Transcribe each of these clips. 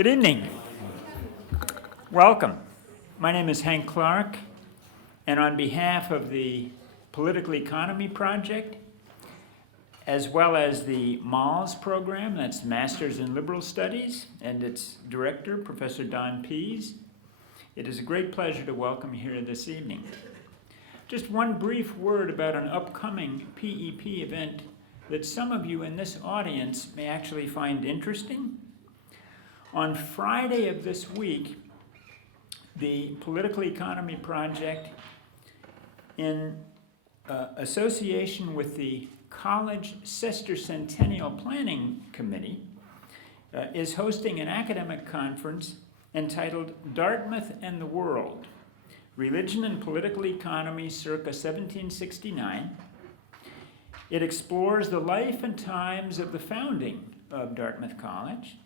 Good evening. Welcome. My name is Hank Clark, and on behalf of the Political Economy Project, as well as the MALS program, that's Masters in Liberal Studies, and its director, Professor Don Pease, it is a great pleasure to welcome you here this evening. Just one brief word about an upcoming PEP event that some of you in this audience may actually find interesting. On Friday of this week, the Political Economy Project, in association with the College Sesquicentennial Planning Committee, is hosting an academic conference entitled Dartmouth and the World, Religion and Political Economy circa 1769. It explores the life and times of the founding of Dartmouth College.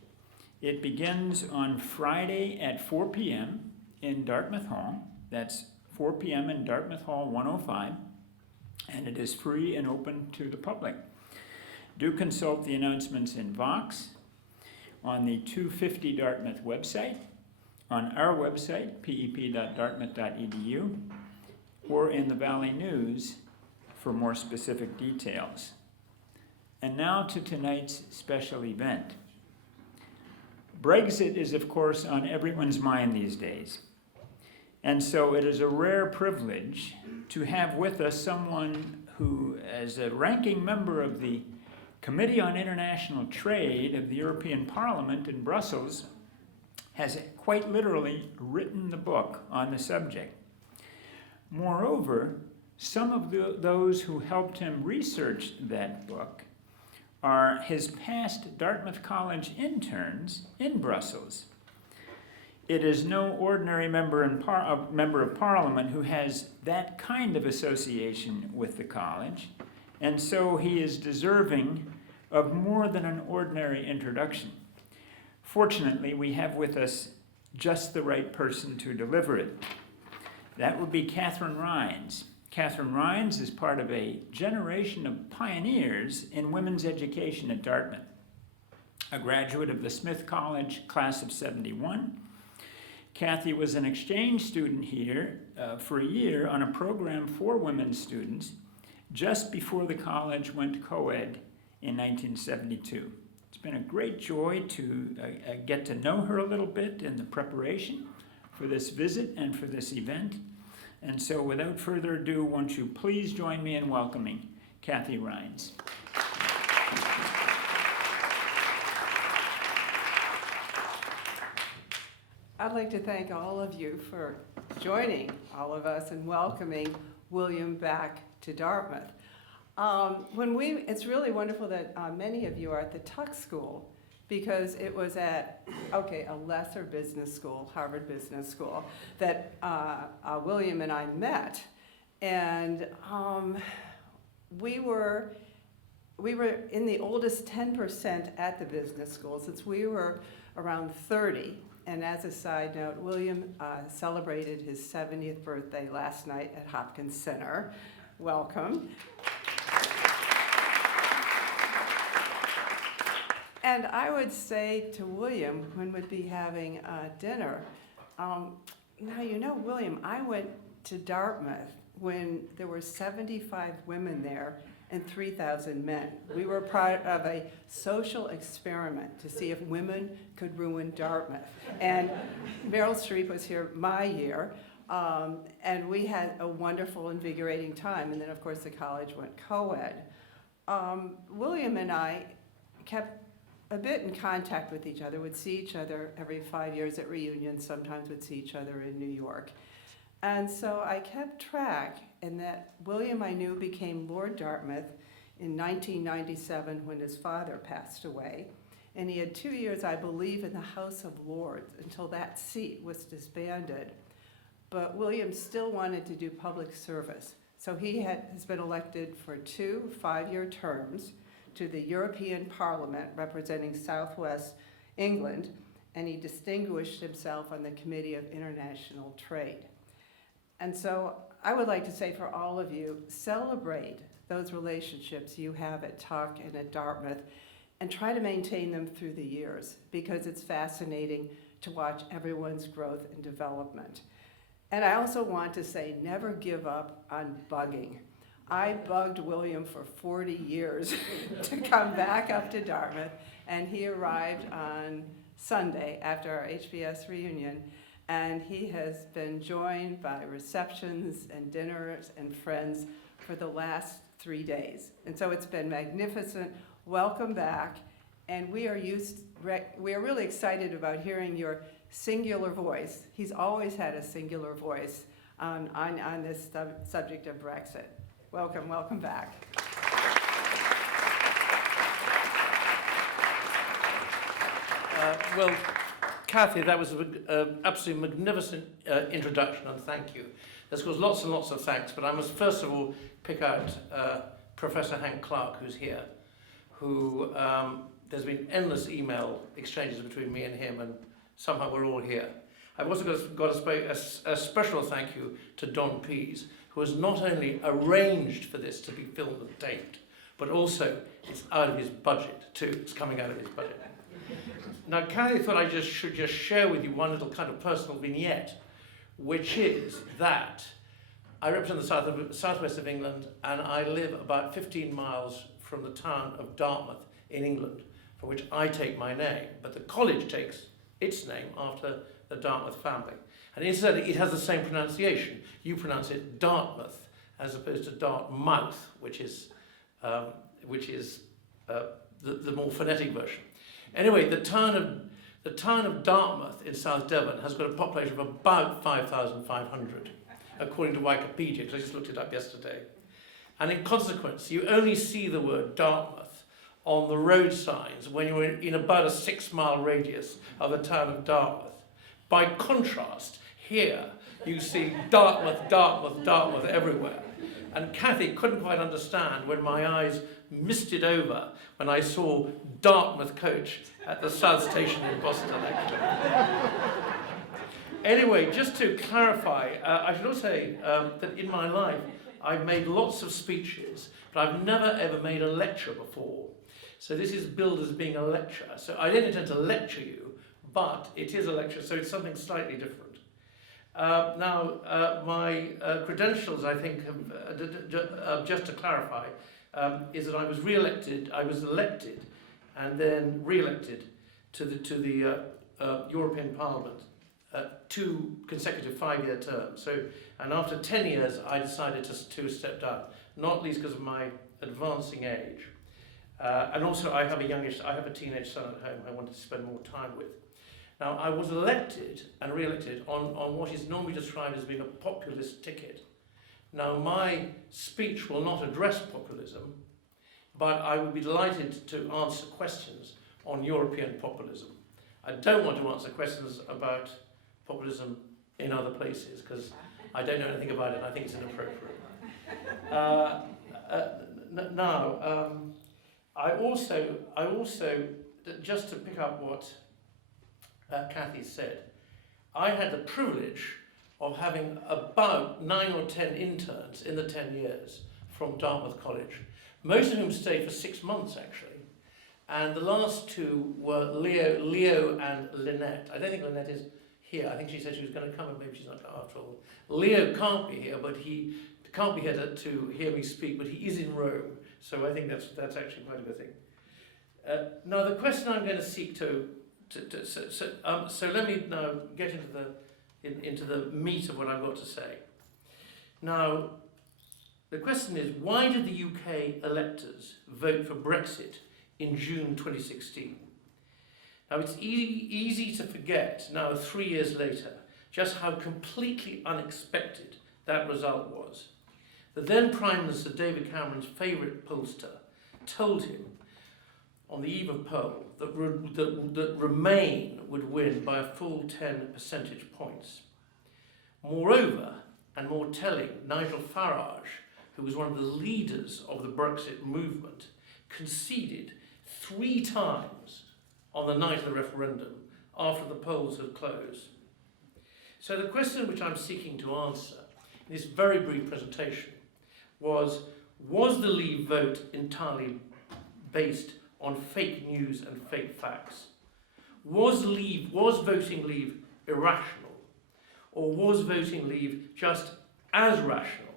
It begins on Friday at 4 p.m. in Dartmouth Hall. That's 4 p.m. in Dartmouth Hall 105, and it is free and open to the public. Do consult the announcements in Vox, on the 250 Dartmouth website, on our website, pep.dartmouth.edu, or in the Valley News for more specific details. And now to tonight's special event. Brexit is, of course, on everyone's mind these days. And so it is a rare privilege to have with us someone who, as a ranking member of the Committee on International Trade of the European Parliament in Brussels, has quite literally written the book on the subject. Moreover, some of those who helped him research that book are his past Dartmouth College interns in Brussels. It is no ordinary member of Parliament who has that kind of association with the college, and so he is deserving of more than an ordinary introduction. Fortunately, we have with us just the right person to deliver it. That would be Catherine Rines. Catherine Rines is part of a generation of pioneers in women's education at Dartmouth. A graduate of the Smith College class of 71, Kathy was an exchange student here for a year on a program for women students just before the college went co-ed in 1972. It's been a great joy to get to know her a little bit in the preparation for this visit and for this event. And so without further ado, won't you please join me in welcoming Kathy Rines. I'd like to thank all of you for joining all of us and welcoming William back to Dartmouth. It's really wonderful that many of you are at the Tuck School, because it was at, a lesser business school, Harvard Business School, that William and I met. And we were in the oldest 10% at the business school, since we were around 30. And as a side note, William celebrated his 70th birthday last night at Hopkins Center. Welcome. And I would say to William, when we'd be having dinner, now you know, William, I went to Dartmouth when there were 75 women there and 3,000 men. We were part of a social experiment to see if women could ruin Dartmouth. And Meryl Streep was here my year, and we had a wonderful, invigorating time. And then, of course, the college went co-ed. William and I kept a bit in contact with each other, would see each other every 5 years at reunions, sometimes would see each other in New York. And so I kept track, and that William, I knew, became Lord Dartmouth in 1997 when his father passed away. And he had 2 years, I believe, in the House of Lords until that seat was disbanded. But William still wanted to do public service. So he has been elected for 2 5-year terms to the European Parliament representing Southwest England, and he distinguished himself on the Committee of International Trade. And so I would like to say for all of you, celebrate those relationships you have at Tuck and at Dartmouth, and try to maintain them through the years because it's fascinating to watch everyone's growth and development. And I also want to say, never give up on bugging. I bugged William for 40 years to come back up to Dartmouth, and he arrived on Sunday after our HBS reunion, and he has been joined by receptions and dinners and friends for the last 3 days. And so it's been magnificent. Welcome back. And we are really excited about hearing your singular voice. He's always had a singular voice on this subject of Brexit. Welcome, welcome back. Well, Kathy, that was an absolutely magnificent introduction, and thank you. There's of course lots and lots of thanks, but I must first of all pick out Professor Hank Clark, who's here, who there's been endless email exchanges between me and him, and somehow we're all here. I've also got a special thank you to Don Pease, who has not only arranged for this to be filmed and taped, but also it's out of his budget too. It's coming out of his budget. Now, Kathy thought I should just share with you one little kind of personal vignette, which is that I represent the southwest of England, and I live about 15 miles from the town of Dartmouth in England, from which I take my name. But the college takes its name after the Dartmouth family. And incidentally, it has the same pronunciation. You pronounce it Dartmouth, as opposed to Dartmouth, which is the more phonetic version. Anyway, the town of Dartmouth in South Devon has got a population of about 5,500, according to Wikipedia, because I just looked it up yesterday. And in consequence, you only see the word Dartmouth on the road signs when you're in about a 6-mile radius of the town of Dartmouth. By contrast, here you see Dartmouth, Dartmouth, Dartmouth everywhere. And Kathy couldn't quite understand when my eyes misted over when I saw Dartmouth coach at the South Station in Boston actually. Anyway, just to clarify, I should also say that in my life I've made lots of speeches, but I've never ever made a lecture before. So this is billed as being a lecture. So I don't intend to lecture you, but it is a lecture, so it's something slightly different. My credentials, I think, just to clarify, is that I was elected and then re-elected to the European Parliament, 2 consecutive 5-year terms. So, and after 10 years, I decided to step down, not least because of my advancing age. And also I have a teenage son at home I wanted to spend more time with. Now, I was elected and re-elected on what is normally described as being a populist ticket. Now, my speech will not address populism, but I would be delighted to answer questions on European populism. I don't want to answer questions about populism in other places, because I don't know anything about it and I think it's inappropriate. I also, just to pick up what Kathy said, I had the privilege of having about 9 or 10 interns in the 10 years from Dartmouth College, most of whom stayed for 6 months actually. And the last 2 were Leo and Lynette. I don't think Lynette is here. I think she said she was going to come, and maybe she's not after all. Leo can't be here, but he can't be here to hear me speak, but he is in Rome. So I think that's actually quite a good thing. Now the question I'm going to seek so let me now get into the meat of what I've got to say. Now, the question is, why did the UK electors vote for Brexit in June 2016? Now, it's easy to forget now, 3 years later, just how completely unexpected that result was. The then Prime Minister David Cameron's favourite pollster told him on the eve of poll that Remain would win by a full 10 percentage points. Moreover, and more telling, Nigel Farage, who was one of the leaders of the Brexit movement, conceded 3 times on the night of the referendum after the polls had closed. So the question which I'm seeking to answer in this very brief presentation was the Leave vote entirely based on fake news and fake facts. Was voting leave irrational, or was voting leave just as rational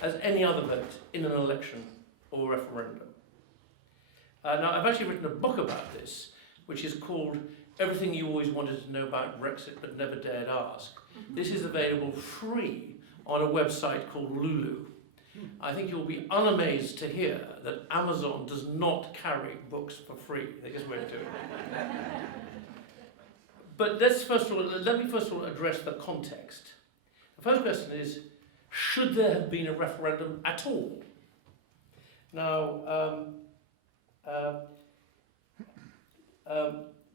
as any other vote in an election or referendum? Now, I've actually written a book about this, which is called Everything You Always Wanted to Know About Brexit But Never Dared Ask. This is available free on a website called Lulu. I think you'll be unamazed to hear that Amazon does not carry books for free. They just won't do it. But let me first of all address the context. The first question is, should there have been a referendum at all? Now,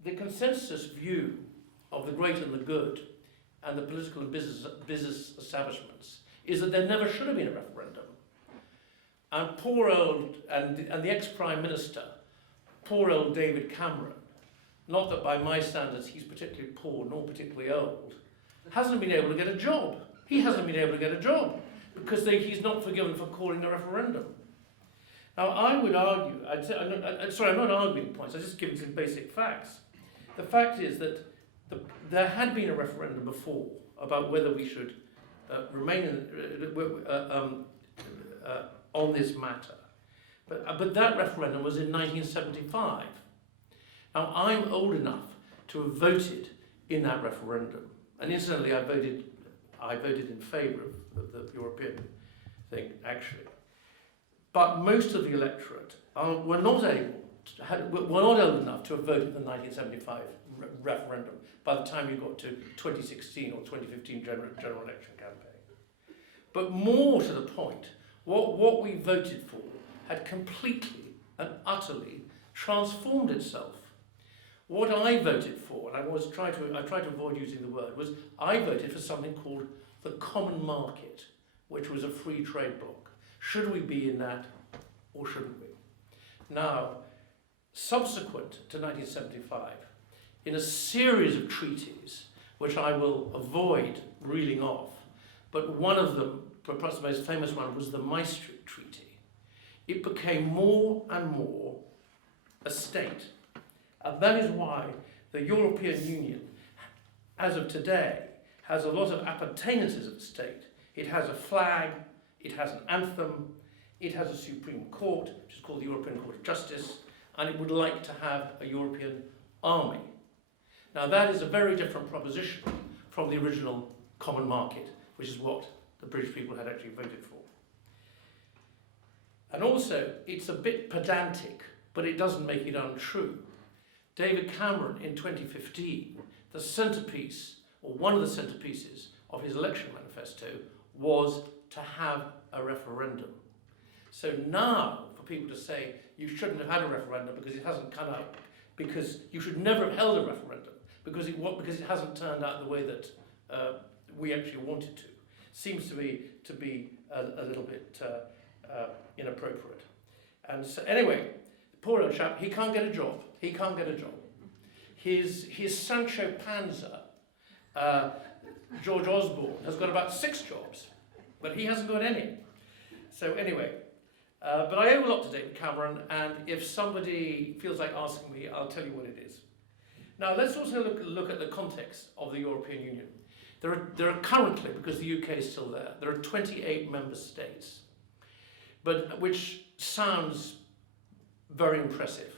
the consensus view of the great and the good and the political and business establishments is that there never should have been a referendum. And poor old, and the ex-Prime Minister, poor old David Cameron, not that by my standards he's particularly poor nor particularly old, hasn't been able to get a job. He hasn't been able to get a job because he's not forgiven for calling a referendum. Now, I would argue, I'm not arguing points, I'm just giving some basic facts. The fact is that there had been a referendum before about whether we should remain on this matter. But that referendum was in 1975. Now, I'm old enough to have voted in that referendum. And incidentally, I voted in favour of the European thing, actually. But most of the electorate were not old enough to have voted in the 1975 referendum by the time you got to 2016 or 2015 general election campaign. But more to the point, what we voted for had completely and utterly transformed itself. What I voted for, and I tried to avoid using the word, was I voted for something called the common market, which was a free trade bloc. Should we be in that or shouldn't we? Now, subsequent to 1975, in a series of treaties, which I will avoid reeling off, but one of them, perhaps the most famous one, was the Maastricht Treaty. It became more and more a state. And that is why the European Union, as of today, has a lot of appurtenances of the state. It has a flag, it has an anthem, it has a Supreme Court, which is called the European Court of Justice, and it would like to have a European army. Now, that is a very different proposition from the original common market, which is what the British people had actually voted for. And also, it's a bit pedantic, but it doesn't make it untrue. David Cameron, in 2015, the centrepiece, or one of the centerpieces of his election manifesto, was to have a referendum. So now, for people to say you shouldn't have had a referendum because it hasn't come out, because you should never have held a referendum because it hasn't turned out the way that we actually wanted to, seems to me to be a little bit inappropriate. And so, anyway, poor old chap, he can't get a job. He can't get a job. His Sancho Panza, George Osborne, has got about 6 jobs, but he hasn't got any. So anyway, but I owe a lot to David Cameron, and if somebody feels like asking me, I'll tell you what it is. Now, let's also look at the context of the European Union. There are currently, because the UK is still there are 28 member states, but which sounds very impressive.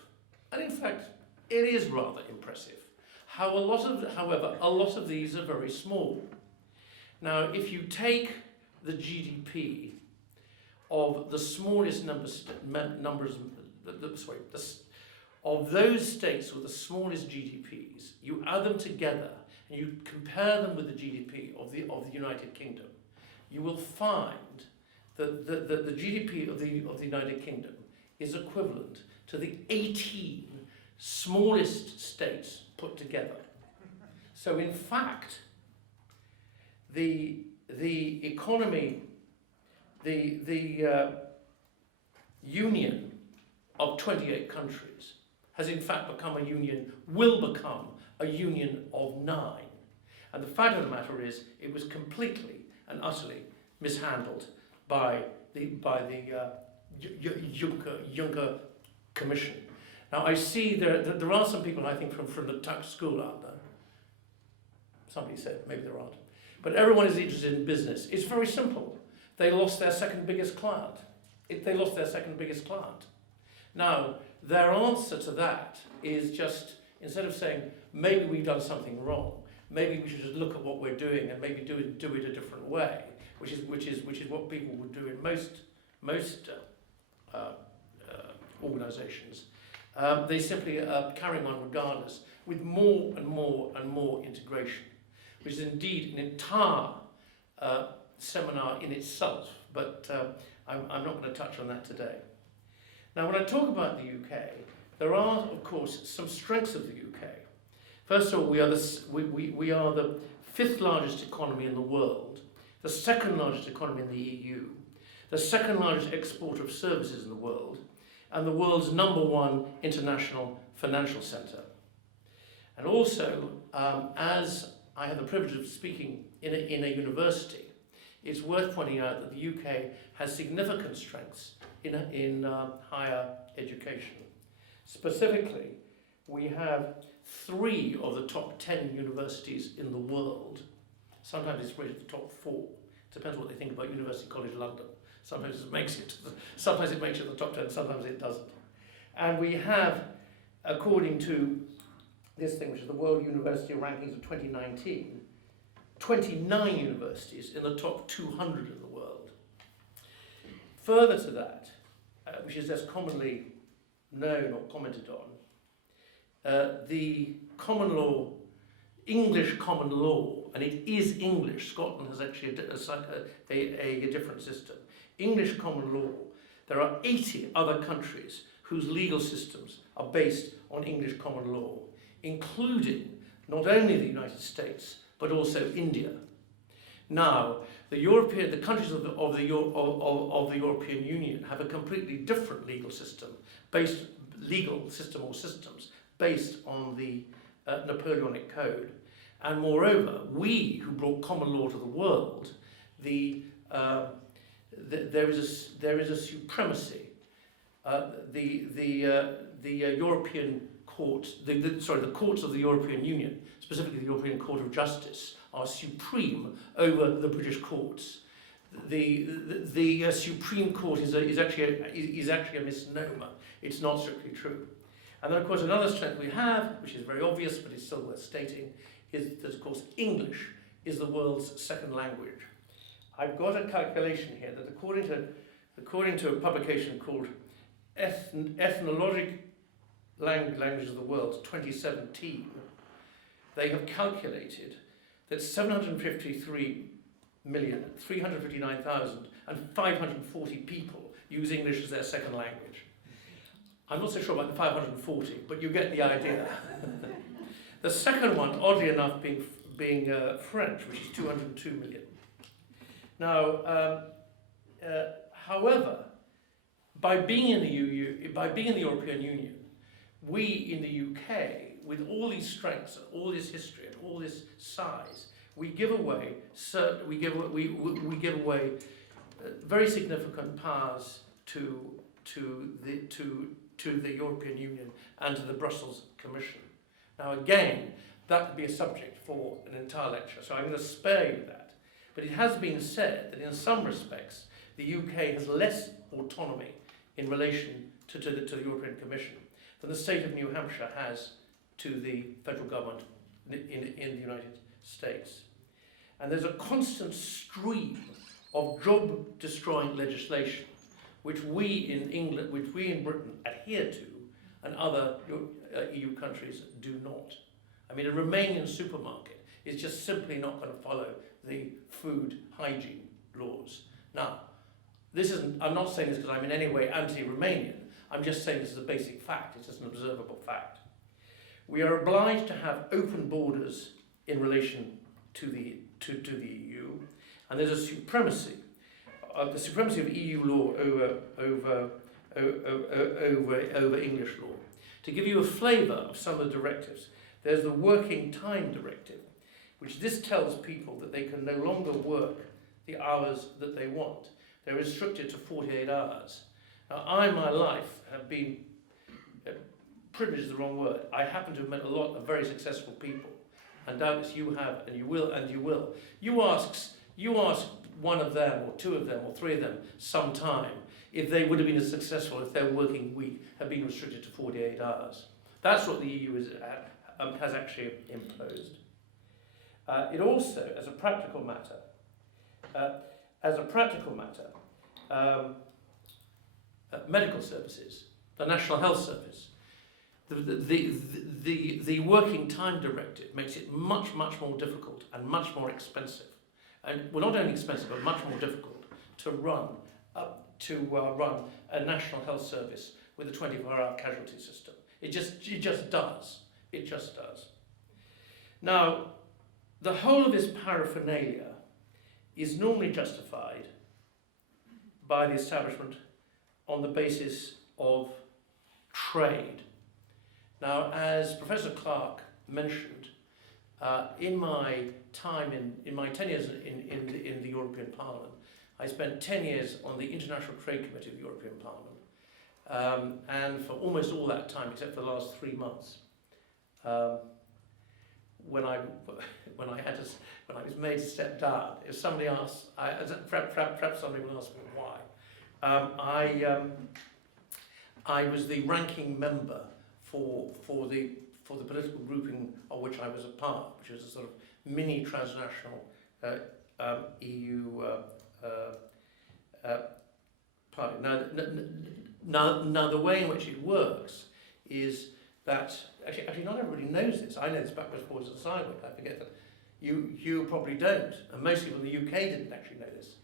And in fact, it is rather impressive. However, a lot of these are very small. Now, if you take the GDP of the smallest of those states with the smallest GDPs, you add them together and you compare them with the GDP of the United Kingdom, you will find that the GDP of the United Kingdom is equivalent to the 18 smallest states put together. So in fact, the economy, the union of 28 countries has in fact will become a union of 9. And the fact of the matter is, it was completely and utterly mishandled by the Juncker Commission. Now I see there are some people, I think, from the Tuck School out there. Somebody said, maybe there aren't. But everyone is interested in business. It's very simple. They lost their second biggest client. They lost their second biggest client. Now, their answer to that is just, instead of saying, maybe we've done something wrong, maybe we should just look at what we're doing and maybe do it a different way, which is what people would do in most organisations. They simply are carrying on regardless, with more and more and more integration, which is indeed an entire seminar in itself, but I'm not going to touch on that today. Now, when I talk about the UK, there are, of course, some strengths of the UK. First of all, we are the fifth largest economy in the world, the second largest economy in the EU, the second largest exporter of services in the world, and the world's #1 international financial centre. And also, as I had the privilege of speaking in a university, it's worth pointing out that the UK has significant strengths in higher education. Specifically, we have 3 of the top 10 universities in the world. Sometimes it's rated the top 4. Depends what they think about University College London. Sometimes it makes it the top 10, sometimes it doesn't. And we have, according to this thing, which is the World University Rankings of 2019, 29 universities in the top 200 in the world. Further to that, which is less commonly known or commented on, the common law, English common law, and it is English. Scotland has actually a different system. English common law, there are 80 other countries whose legal systems are based on English common law, including not only the United States, but also India. Now, the countries of the European Union have a completely different legal system or systems based on the Napoleonic Code. And moreover, we who brought common law to the world, there is a supremacy. The European court, the courts of the European Union, specifically the European Court of Justice, are supreme over the British courts. The Supreme Court is actually a misnomer. It's not strictly true. And then, of course, another strength we have, which is very obvious but it's still worth stating, is that, of course, English is the world's second language. I've got a calculation here that according to a publication called Ethnologic Languages of the World 2017, they have calculated that 753,359,540 people use English as their second language. I'm not so sure about the 540, but you get the idea. The second one, oddly enough, being French, which is 202 million. Now, however, by being in the European Union, we in the UK, with all these strengths, all this history, and all this size, we give away very significant powers to the European Union and to the Brussels Commission. Now, again, that could be a subject for an entire lecture, so I'm going to spare you that. But it has been said that in some respects, the UK has less autonomy in relation to the European Commission than the state of New Hampshire has to the federal government in the United States. And there's a constant stream of job-destroying legislation which we in England, which we in Britain adhere to, and other EU countries do not. I mean, a Romanian supermarket is just simply not going to follow the food hygiene laws. Now, I'm not saying this because I'm in any way anti-Romanian. I'm just saying this is a basic fact. It's just an observable fact. We are obliged to have open borders in relation to the EU, and there's a supremacy, the supremacy of EU law over English law. To give you a flavour of some of the directives, there's the Working Time Directive, which this tells people that they can no longer work the hours that they want. They're restricted to 48 hours. Now, I, in my life, have been privilege is the wrong word. I happen to have met a lot of very successful people, and doubtless you have, and you will, and you will. You ask one of them, or two of them, or three of them, sometime, if they would have been as successful if their working week had been restricted to 48 hours. That's what the EU has actually imposed. It also, as a practical matter, medical services, the National Health Service, the Working Time Directive makes it much more difficult and much more expensive, and well, not only expensive but much more difficult to run a National Health Service with a 24-hour casualty system. It just does. It just does. Now, the whole of this paraphernalia is normally justified by the establishment on the basis of trade. Now, as Professor Clark mentioned, in my time in my 10 years in the European Parliament, I spent 10 years on the International Trade Committee of the European Parliament, and for almost all that time, except for the last 3 months, when I was made to step down, if somebody asked, perhaps somebody will ask me why, I was the ranking member for the political grouping of which I was a part, which was a sort of mini transnational EU party. Now, the way in which it works is that actually not everybody knows this. I know this backwards, forwards, and sideways. I forget that you probably don't, and most people in the UK didn't actually know this.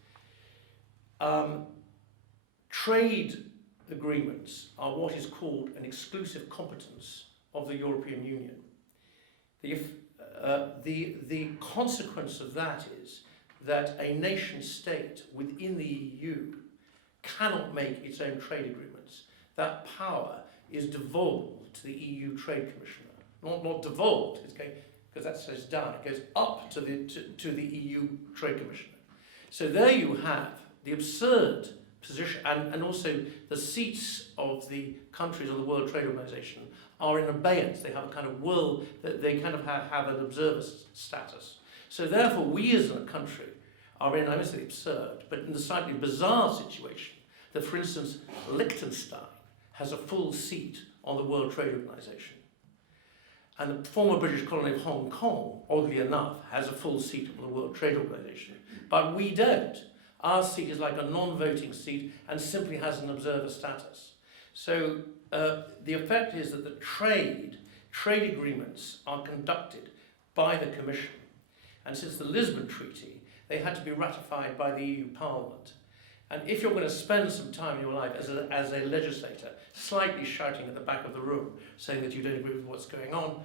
Trade agreements are what is called an exclusive competence of the European Union. The consequence of that is that a nation state within the EU cannot make its own trade agreements. That power is devolved to the EU Trade Commissioner. Not devolved, it's going, because that says down, it goes up to the EU Trade Commissioner. So there you have the absurd position, and also the seats of the countries of the World Trade Organization are in abeyance. They have a kind of world, they kind of have an observer status. So therefore we as a country are in, I won't say absurd, but in the slightly bizarre situation that, for instance, Liechtenstein has a full seat on the World Trade Organization. And the former British colony of Hong Kong, oddly enough, has a full seat on the World Trade Organization. But we don't. Our seat is like a non-voting seat and simply has an observer status. So the effect is that the trade agreements are conducted by the Commission. And since the Lisbon Treaty, they had to be ratified by the EU Parliament. And if you're going to spend some time in your life as a legislator, slightly shouting at the back of the room, saying that you don't agree with what's going on,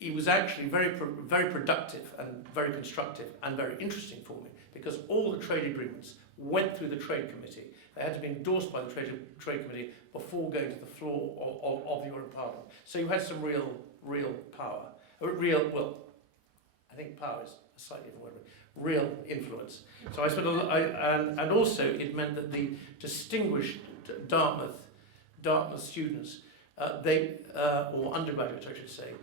it was actually very productive and very constructive and very interesting for me, because all the trade agreements went through the Trade Committee. They had to be endorsed by the Trade Committee before going to the floor of the European Parliament. So you had some real power. Well, I think power is a slightly different word, real influence. So I spent and also it meant that the distinguished Dartmouth students, or undergraduates I should say,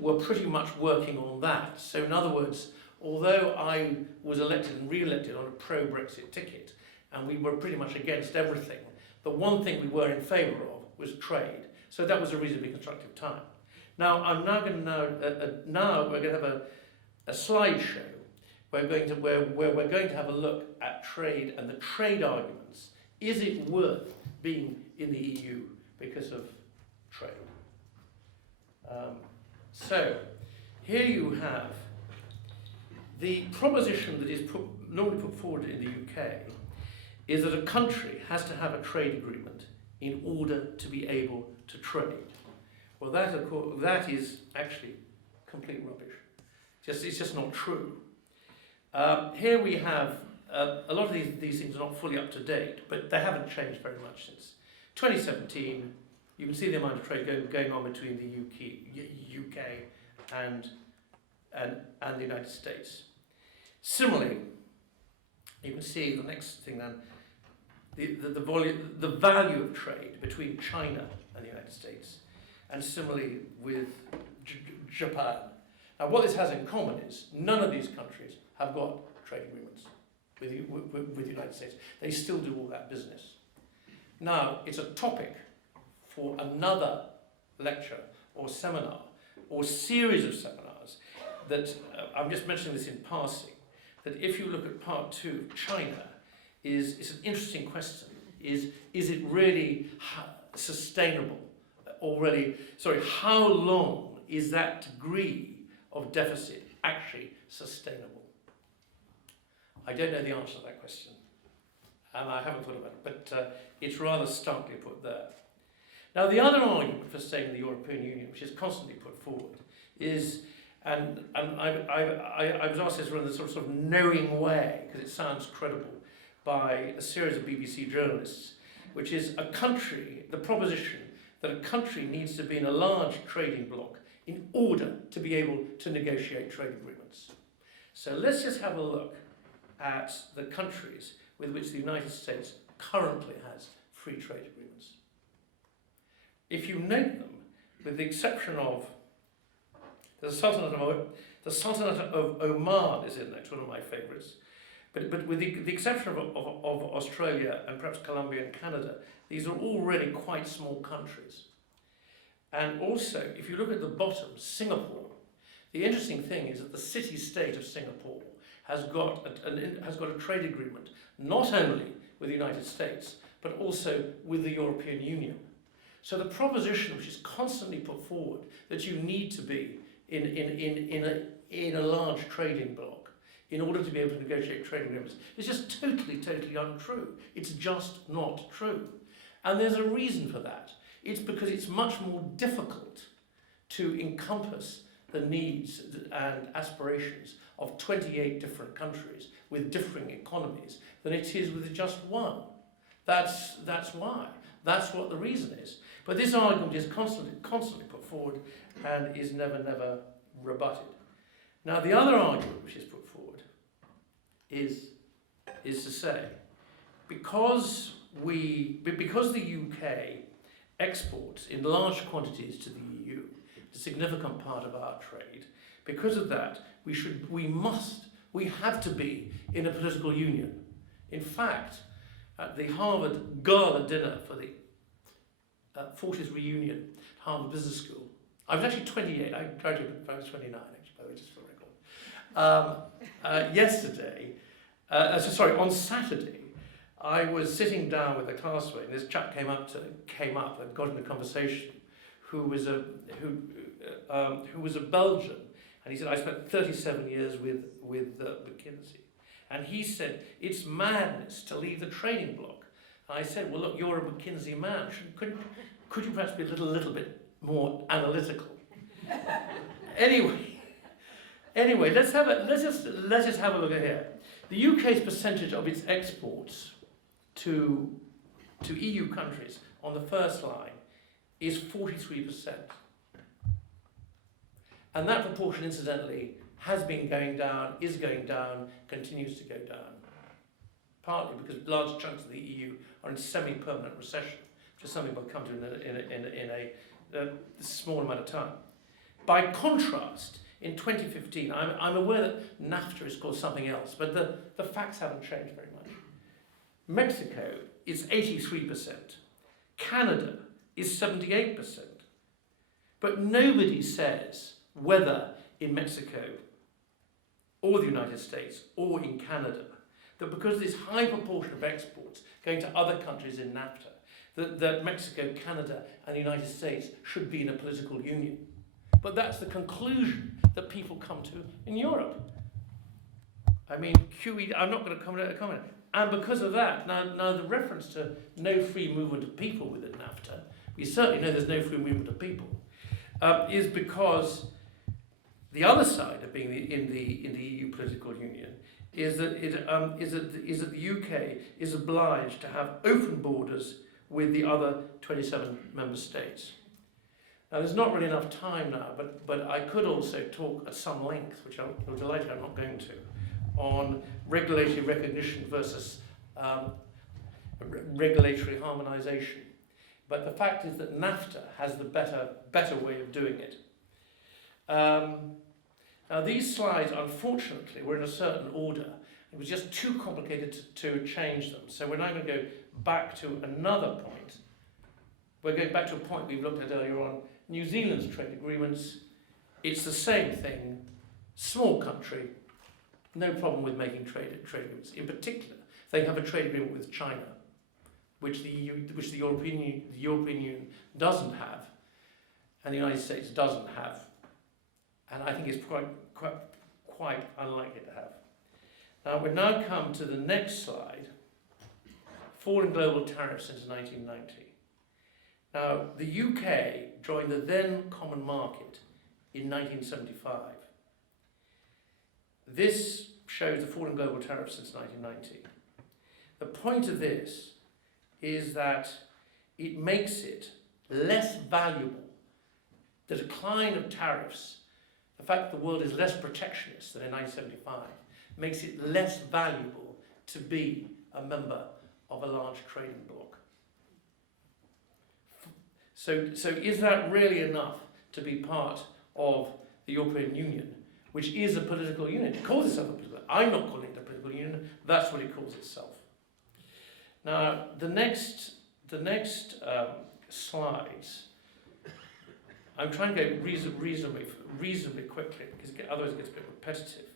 were pretty much working on that. So in other words, although I was elected and re-elected on a pro-Brexit ticket, and we were pretty much against everything, the one thing we were in favour of was trade. So that was a reasonably constructive time. Now I'm now going to now we're going to have a slideshow. Where we're going to have a look at trade and the trade arguments. Is it worth being in the EU because of trade? So here you have the proposition that is normally put forward in the UK is that a country has to have a trade agreement in order to be able to trade. Well, that is actually complete rubbish. It's just not true. Here we have, a lot of these things are not fully up to date, but they haven't changed very much since 2017. You can see the amount of trade going on between the UK and the United States. Similarly, you can see the next thing then, the value of trade between China and the United States, and similarly with Japan. Now, what this has in common is none of these countries have got trade agreements with the United States. They still do all that business. Now, it's a topic for another lecture or seminar or series of seminars that I'm just mentioning this in passing, that if you look at part 2, China is an interesting question. Is it really sustainable already? Sorry, how long is that degree of deficit actually sustainable? I don't know the answer to that question, and I haven't thought about it, but it's rather starkly put there. Now, the other argument for staying in the European Union, which is constantly put forward, is, and I was asked this in a sort of knowing way, because it sounds credible, by a series of BBC journalists, which is a country, the proposition that a country needs to be in a large trading bloc in order to be able to negotiate trade agreements. So let's just have a look at the countries with which the United States currently has free trade agreements. If you note them, with the exception of the Sultanate of Oman is in there, it's one of my favourites, but with the exception of Australia and perhaps Colombia and Canada, these are already quite small countries. And also, if you look at the bottom, Singapore, the interesting thing is that the city-state of Singapore has got a trade agreement not only with the United States, but also with the European Union. So the proposition which is constantly put forward that you need to be in a large trading bloc in order to be able to negotiate trade agreements is just totally untrue. It's just not true. And there's a reason for that. It's because it's much more difficult to encompass the needs and aspirations of 28 different countries with differing economies than it is with just one. That's why. That's what the reason is. But this argument is constantly put forward and is never rebutted. Now, the other argument which is put forward is to say, because the UK exports in large quantities to the EU, a significant part of our trade, because of that, we have to be in a political union. In fact, at the Harvard Gala dinner for the 40th reunion, Harvard Business School, I was actually 28, I graduated when I was 29, actually, by the way, just for record. On Saturday, I was sitting down with a classmate, and this chap came up and got in a conversation, who was a Belgian, and he said, I spent 37 years with McKinsey, and he said, it's madness to leave the trading bloc. And I said, well, look, you're a McKinsey man. Could you perhaps be a little bit more analytical? Anyway, let's just have a look at here. The UK's percentage of its exports to EU countries on the first line is 43%. And that proportion, incidentally, has been going down, is going down, continues to go down. Partly because large chunks of the EU are in semi-permanent recession, which is something we'll come to in a small amount of time. By contrast, in 2015, I'm aware that NAFTA is called something else, but the facts haven't changed very much. Mexico is 83%. Canada is 78%. But nobody says whether in Mexico or the United States or in Canada that because of this high proportion of exports going to other countries in NAFTA, that Mexico, Canada and the United States should be in a political union. But that's the conclusion that people come to in Europe. I mean, QE, I'm not going to comment. And because of that, now the reference to no free movement of people within NAFTA, we certainly know there's no free movement of people, is because the other side of being in the EU political union is that the UK is obliged to have open borders with the other 27 member states. Now, there's not really enough time now, but I could also talk at some length, which I'm delighted I'm not going to, on regulatory recognition versus regulatory harmonisation. But the fact is that NAFTA has the better way of doing it. Now these slides, unfortunately, were in a certain order. It was just too complicated to change them. So we're now going to go back to another point. We're going back to a point we've looked at earlier on. New Zealand's trade agreements, it's the same thing. Small country, no problem with making trade agreements. In particular, they have a trade agreement with China, which the European Union doesn't have, and the United States doesn't have, and I think it's quite unlikely to have. Now we now come to the next slide. Falling global tariffs since 1990. Now the UK joined the then common market in 1975. This shows the falling global tariffs since 1990. The point of this is that it makes it less valuable. The decline of tariffs, the fact that the world is less protectionist than in 1975, makes it less valuable to be a member of a large trading bloc. So is that really enough to be part of the European Union, which is a political union? It calls itself a political union. I'm not calling it a political union. That's what it calls itself. Now, the next slides, I'm trying to go reasonably quickly, because otherwise it gets a bit repetitive.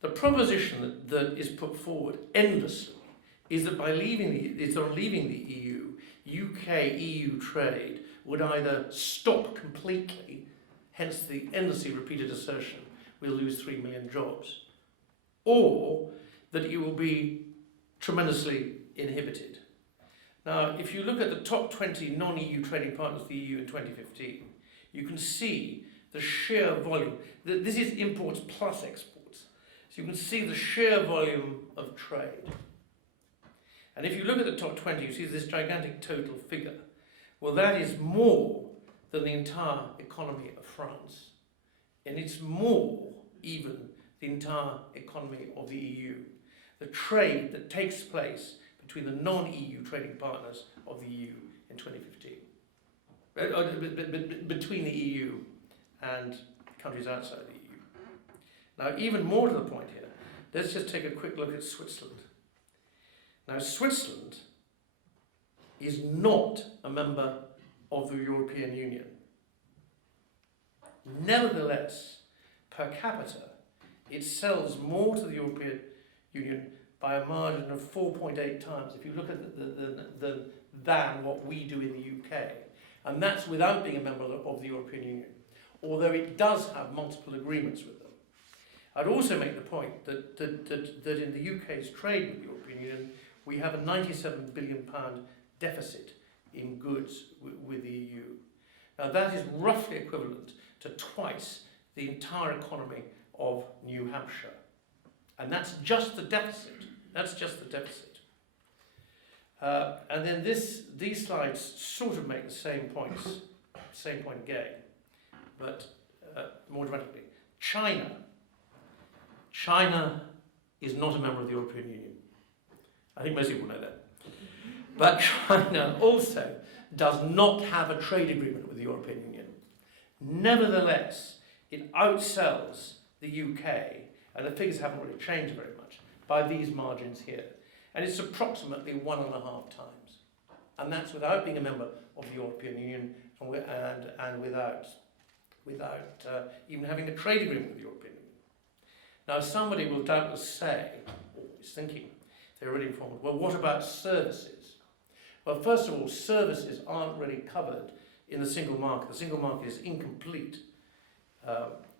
The proposition that is put forward endlessly is that by leaving the EU, UK-EU trade would either stop completely, hence the endlessly repeated assertion we'll lose 3 million jobs, or that it will be tremendously inhibited. Now, if you look at the top 20 non-EU trading partners of the EU in 2015, you can see the sheer volume. This is imports plus exports. So you can see the sheer volume of trade. And if you look at the top 20, you see this gigantic total figure. Well, that is more than the entire economy of France. And it's more, even, the entire economy of the EU. The trade that takes place between the non-EU trading partners of the EU in 2015. Between the EU and countries outside the EU. Now, even more to the point here, let's just take a quick look at Switzerland. Now, Switzerland is not a member of the European Union. Nevertheless, per capita, it sells more to the European Union by a margin of 4.8 times, if you look at than what we do in the UK. And that's without being a member of the European Union, although it does have multiple agreements with them. I'd also make the point that in the UK's trade with the European Union, we have a £97 billion deficit in goods with the EU. Now that is roughly equivalent to twice the entire economy of New Hampshire. And that's just the deficit. That's just the deficit. And then these slides sort of make the same point again, but more dramatically. China is not a member of the European Union. I think most people know that. But China also does not have a trade agreement with the European Union. Nevertheless, it outsells the UK, and the figures haven't really changed very much, by these margins here. And it's approximately 1.5 times. And that's without being a member of the European Union and without even having a trade agreement with the European Union. Now, somebody will doubtless say, or is thinking, they're already informed, well, what about services? Well, first of all, services aren't really covered in the single market. The single market is incomplete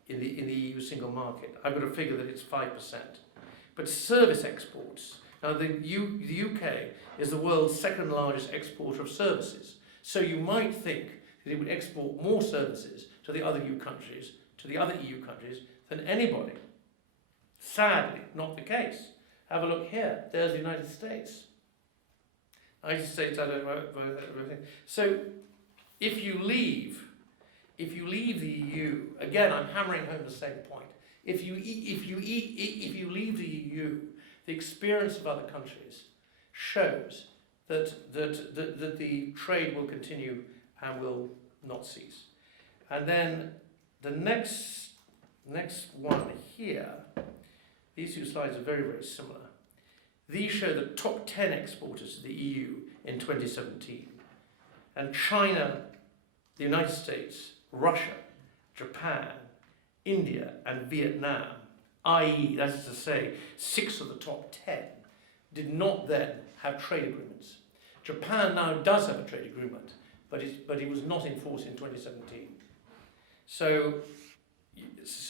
in the EU single market. I've got a figure that it's 5%. But service exports, now the UK is the world's second largest exporter of services. So you might think that it would export more services to the other EU countries, than anybody. Sadly, not the case. Have a look here. There's the United States. United States, I don't know. So if you leave the EU, again, I'm hammering home the same point. If you leave the EU, the experience of other countries shows that the trade will continue and will not cease. And then the next one here, these two slides are very, very similar. These show the top 10 exporters to the EU in 2017. And China, the United States, Russia, Japan, India, and Vietnam, i.e., that is to say, 6 of the top 10, did not then have trade agreements. Japan now does have a trade agreement, but it was not in force in 2017. So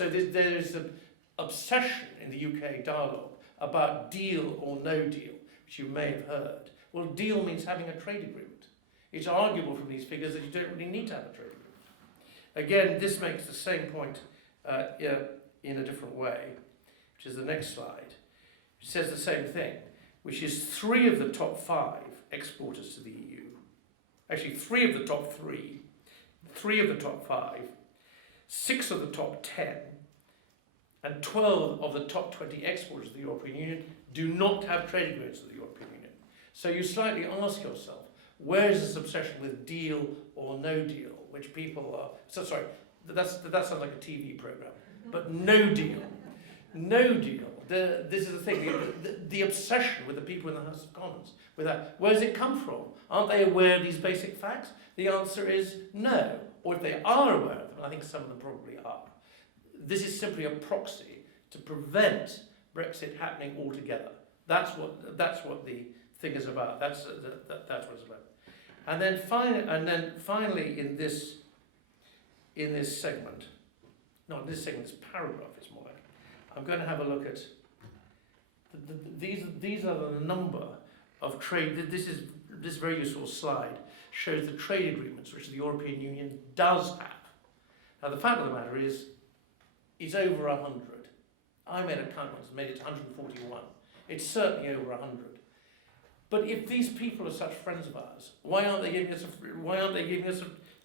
there's an obsession in the UK dialogue about deal or no deal, which you may have heard. Well, deal means having a trade agreement. It's arguable from these figures that you don't really need to have a trade agreement. Again, this makes the same point in a different way, which is the next slide. It says the same thing, which is 3 of the top 5 exporters to the EU. Actually, 3 of the top 3, 3 of the top 5, 6 of the top 10, and 12 of the top 20 exporters of the European Union do not have trade agreements with the European Union. So you slightly ask yourself, where is this obsession with deal or no deal, which people are... So sorry, that sounds like a TV program, but no deal. No deal. This is the thing, the obsession with the people in the House of Commons, with that. Where does it come from? Aren't they aware of these basic facts? The answer is no. Or if they are aware of them, and I think some of them probably are, this is simply a proxy to prevent Brexit happening altogether. That's what the thing is about. That's what it's about. And then finally in this segment, not this segment, this paragraph is more like, I'm going to have a look at these are the number of trade. This very useful slide shows the trade agreements which the European Union does have. Now the fact of the matter is, it's over 100. I made a count once and made it 141. It's certainly over 100. But if these people are such friends of ours, why aren't they giving us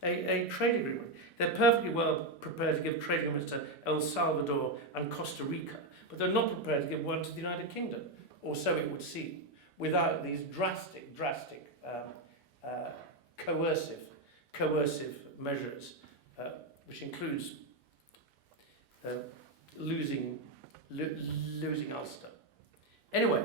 a trade agreement? They're perfectly well prepared to give trade agreements to El Salvador and Costa Rica, but they're not prepared to give one to the United Kingdom, or so it would seem, without these drastic coercive measures, which includes losing Ulster. Anyway,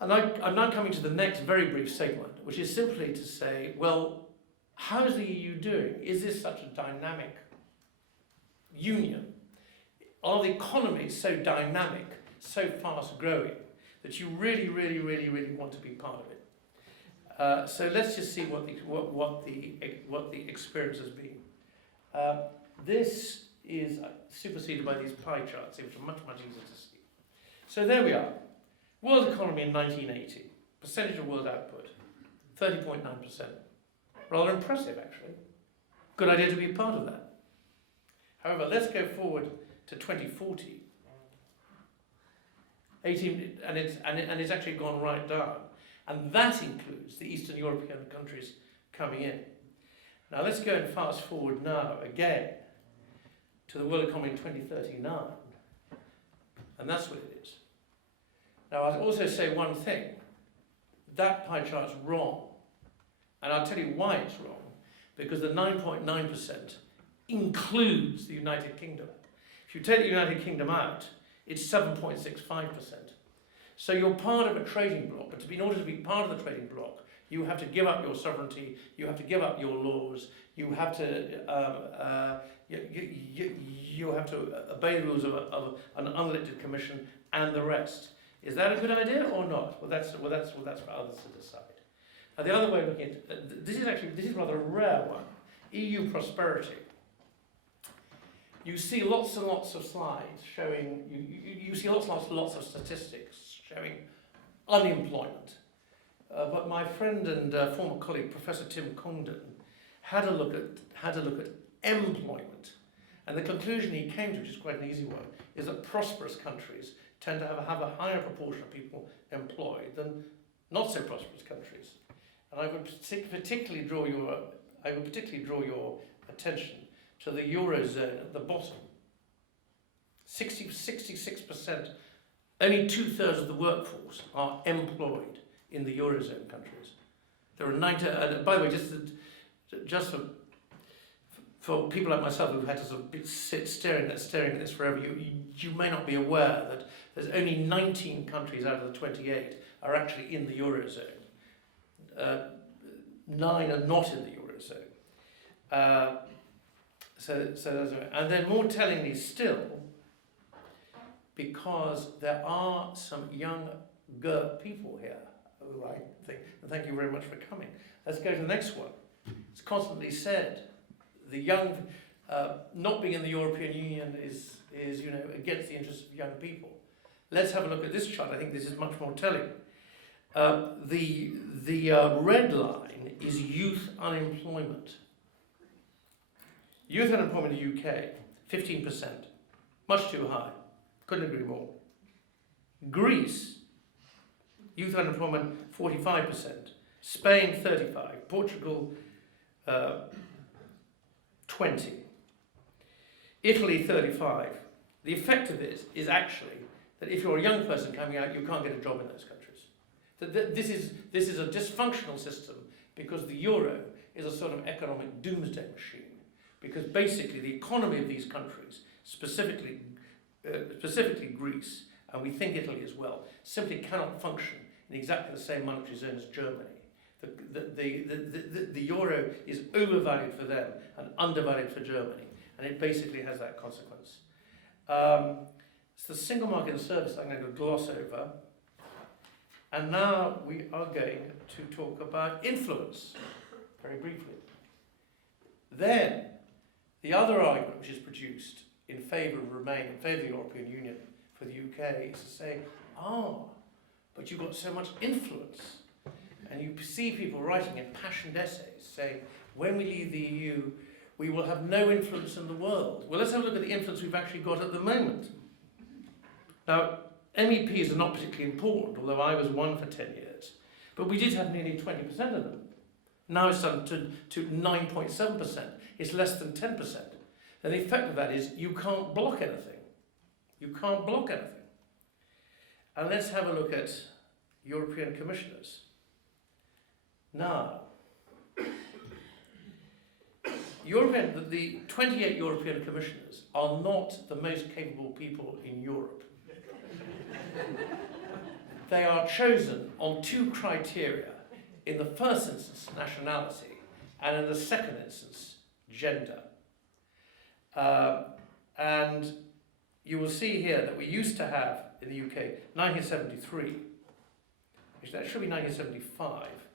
and I'm now coming to the next very brief segment, which is simply to say, well, how is the EU doing? Is this such a dynamic union? Are the economies so dynamic, so fast growing, that you really, really, really, really want to be part of it? So let's just see what the experience has been. This is superseded by these pie charts, which are much, much easier to see. So there we are. World economy in 1980, percentage of world output, 30.9%. Rather impressive, actually. Good idea to be part of that. However, let's go forward to 2040. And it's actually gone right down. And that includes the Eastern European countries coming in. Now let's go and fast forward now again to the world economy in 2039. And that's what it is. Now I'll also say one thing. That pie chart's wrong. And I'll tell you why it's wrong. Because the 9.9% includes the United Kingdom. If you take the United Kingdom out, it's 7.65%. So you're part of a trading bloc, but in order to be part of the trading bloc, you have to give up your sovereignty, you have to give up your laws, you have to you have to obey the rules of an unelected commission and the rest. Is that a good idea or not? Well, that's for others to decide. Now, the other way of looking at this is rather a rare one. EU prosperity. You see lots and lots of slides showing, you see lots of statistics showing unemployment. But my friend and former colleague, Professor Tim Congdon, had a look at employment. And the conclusion he came to, which is quite an easy one, is that prosperous countries tend to have a higher proportion of people employed than not so prosperous countries. And I would particularly draw your attention to the Eurozone at the bottom. 66%, only 2/3 of the workforce are employed in the Eurozone countries. There are 90, by the way, just for people like myself who've had to sort of sit staring at this forever, you may not be aware that there's only 19 countries out of the 28 are actually in the Eurozone. 9 are not in the Eurozone. So that's right. And then more tellingly still, because there are some younger people here who I think, and thank you very much for coming. Let's go to the next one. It's constantly said, the young, not being in the European Union is against the interests of young people. Let's have a look at this chart. I think this is much more telling. The red line is youth unemployment. Youth unemployment in the UK, 15%. Much too high. Couldn't agree more. Greece, youth unemployment 45%. Spain 35%. Portugal 20%. Italy 35%. The effect of this is actually that if you're a young person coming out, you can't get a job in those countries. This is a dysfunctional system because the euro is a sort of economic doomsday machine. Because basically the economy of these countries, specifically Greece, and we think Italy as well, simply cannot function in exactly the same monetary zone as Germany. The euro is overvalued for them and undervalued for Germany, and it basically has that consequence. It's the single market and service I'm going to gloss over. And now we are going to talk about influence, very briefly. Then, the other argument which is produced in favour of Remain, in favour of the European Union for the UK, is to say, but you've got so much influence. And you see people writing impassioned essays saying, when we leave the EU, we will have no influence in the world. Well, let's have a look at the influence we've actually got at the moment. Now, MEPs are not particularly important, although I was one for 10 years. But we did have nearly 20% of them. Now it's down to 9.7%. It's less than 10%. And the effect of that is you can't block anything. You can't block anything. And let's have a look at European commissioners. Now, the 28 European commissioners are not the most capable people in Europe. They are chosen on 2 criteria. In the first instance, nationality, and in the second instance, gender. And you will see here that we used to have, in the UK, 1973, which that should be 1975,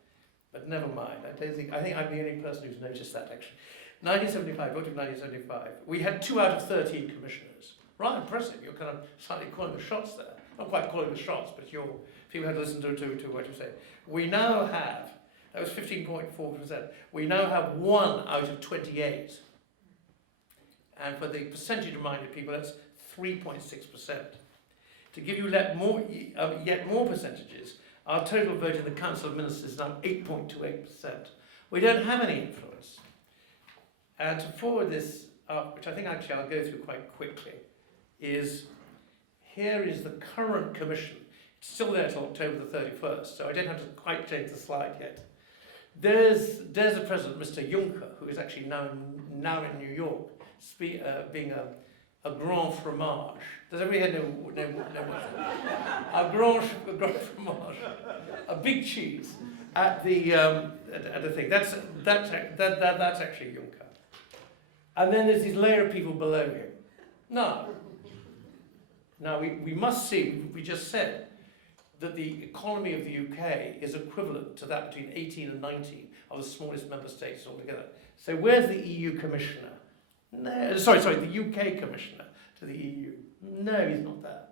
but never mind. I think I'm the only person who's noticed that, actually. 1975, voted 1975. We had 2 out of 13 commissioners. Rather impressive. You're kind of slightly calling the shots there. Not quite calling the shots, but people had to listen to what you say. We now have, that was 15.4%, we now have 1 out of 28. And for the percentage-minded people, that's 3.6%. To give you yet more percentages, our total vote in the Council of Ministers is now 8.28%. We don't have any influence. And to forward this up, which I think actually I'll go through quite quickly, is here is the current commission. It's still there till October the 31st, so I don't have to quite change the slide yet. There's the President, Mr. Juncker, who is actually now in New York, being a grand fromage. Does everybody know what a grand fromage? A big cheese at the thing. That's actually Juncker. And then there's this layer of people below him. Now we must see, we just said, that the economy of the UK is equivalent to that between 18 and 19 of the smallest member states altogether. So where's the EU commissioner? No, sorry, the UK commissioner to the EU. No, he's not there.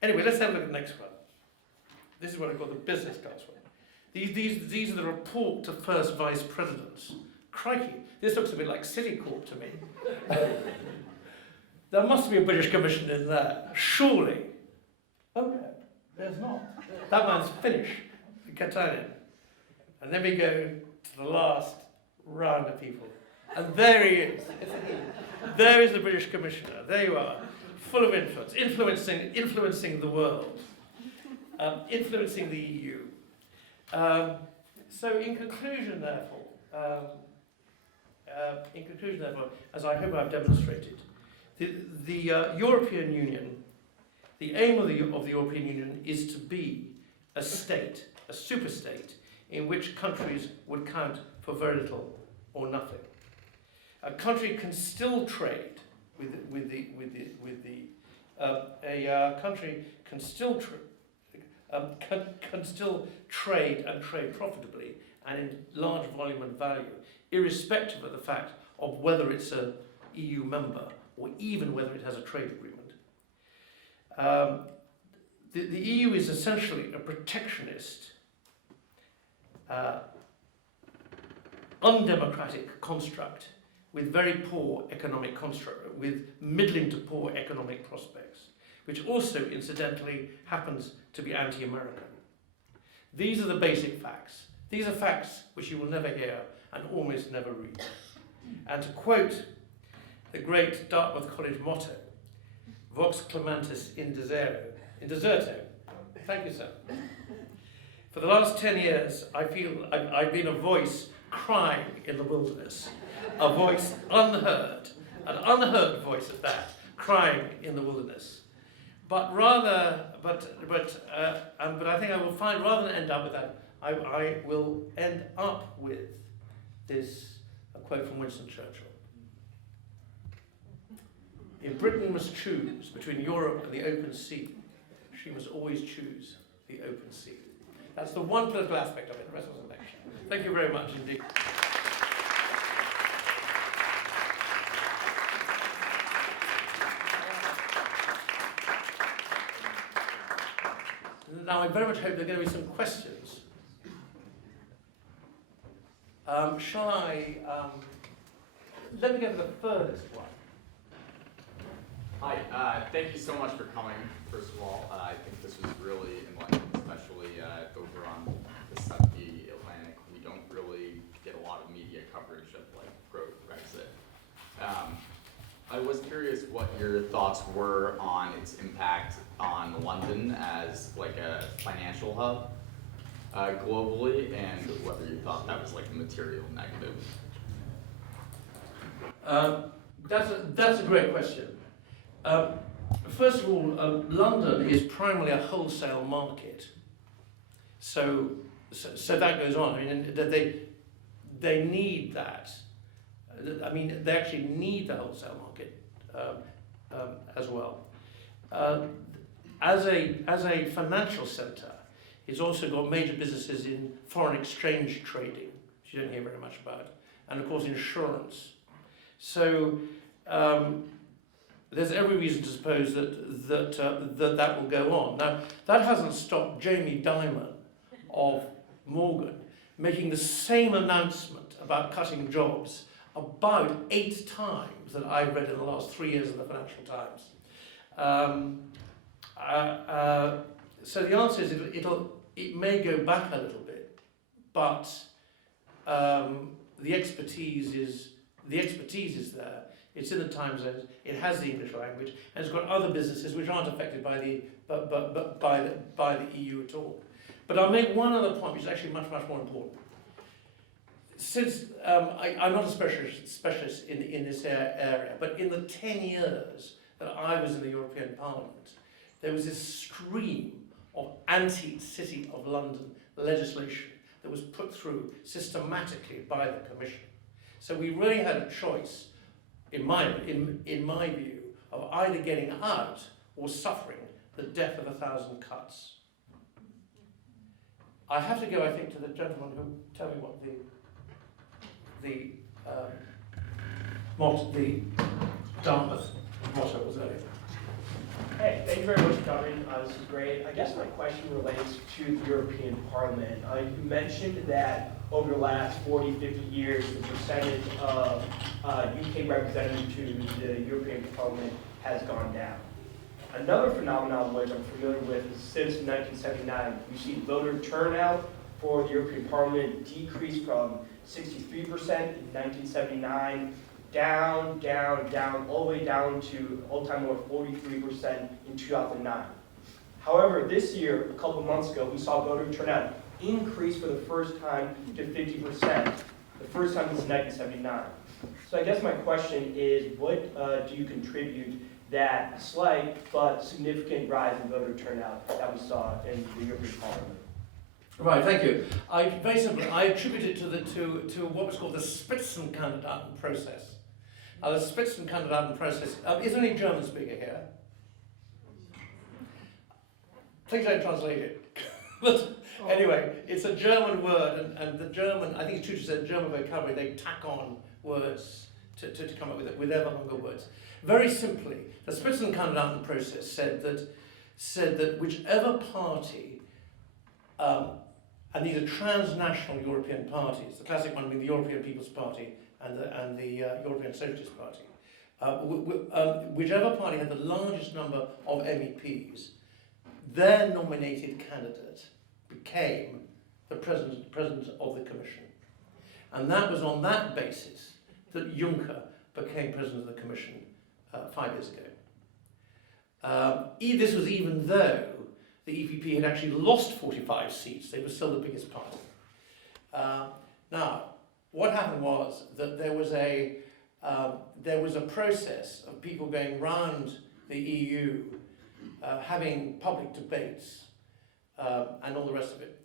Anyway, let's have a look at the next one. This is what I call the business class one. These are the report to first vice presidents. Crikey, this looks a bit like Citicorp to me. There must be a British commission in there, surely. Oh no, there's not. That man's Finnish, Katainen. And then we go to the last round of people. And there he is. There is the British commissioner. There you are, full of influence, influencing the world, influencing the EU. So in conclusion, therefore, as I hope I've demonstrated, the European Union, the aim of the European Union is to be a state, a super-state, in which countries would count for very little or nothing. A country can still trade a country can still trade and trade profitably and in large volume and value, irrespective of the fact of whether it's a EU member or even whether it has a trade agreement. The EU is essentially a protectionist, undemocratic construct with very poor economic construct, with middling to poor economic prospects, which also incidentally happens to be anti-American. These are the basic facts. These are facts which you will never hear and almost never read. And to quote the great Dartmouth College motto, Vox Clementis in deserto. Thank you, sir. For the last 10 years, I feel I've been a voice crying in the wilderness, a voice unheard, an unheard voice at that, crying in the wilderness. But I think I will find, rather than end up with that, I will end up with this, a quote from Winston Churchill. If Britain must choose between Europe and the open sea, she must always choose the open sea. That's the one political aspect of it, the rest was election. Thank you very much indeed. Now, I very much hope there are going to be some questions. Shall I, let me go to the furthest one. Hi, thank you so much for coming, first of all. I think this was really enlightening, especially over on the side of the Atlantic. We don't really get a lot of media coverage of like Brexit. I was curious what your thoughts were on its impact on London as like a financial hub globally, and whether you thought that was like a material negative. That's a great question. First of all, London is primarily a wholesale market, so that goes on. I mean, they need that. I mean, they actually need the wholesale market as well. As a financial centre, it's also got major businesses in foreign exchange trading, which you don't hear very much about, and of course insurance. So there's every reason to suppose that will go on. Now, that hasn't stopped Jamie Dimon of Morgan making the same announcement about cutting jobs about 8 times that I've read in the last 3 years in the Financial Times. So the answer is it may go back a little bit, but the expertise is there. It's in the time zones. It has the English language, and it's got other businesses which aren't affected by the EU at all. But I'll make one other point, which is actually much more important. Since I'm not a specialist in this area, but in the 10 years that I was in the European Parliament, there was this stream of anti-City of London legislation that was put through systematically by the Commission. So we really had a choice, in my view, of either getting out or suffering the death of 1,000 cuts. I have to go, I think, to the gentleman who tell me what the Dartmouth motto was earlier. Hey, thank you very much for coming. This is great. I guess my question relates to the European Parliament. You mentioned that over the last 40, 50 years, the percentage of UK representatives to the European Parliament has gone down. Another phenomenon which I'm familiar with is since 1979, you see voter turnout for the European Parliament decreased from 63% in 1979, down, all the way down to all-time low of 43% in 2009. However, this year, a couple of months ago, we saw voter turnout increased for the first time to 50%, the first time since 1979. So I guess my question is, what do you contribute that slight but significant rise in voter turnout that we saw in the European Parliament? Right, thank you. Very simply, I attribute it to what was called the Spitzenkandidaten process. Now, the Spitzenkandidaten process, is there any German speaker here? Please don't translate it. But anyway, it's a German word, and the German, I think it's true to say the German vocabulary, they tack on words to come up with ever longer words. Very simply, the Spitzenkandidaten process said that whichever party, and these are transnational European parties, the classic one being the European People's Party and the European Socialist Party, whichever party had the largest number of MEPs, their nominated candidate became the president of the Commission. And that was on that basis that Juncker became president of the Commission 5 years ago. This was even though the EPP had actually lost 45 seats. They were still the biggest party. Now, what happened was that there was a process of people going round the EU, having public debates, and all the rest of it.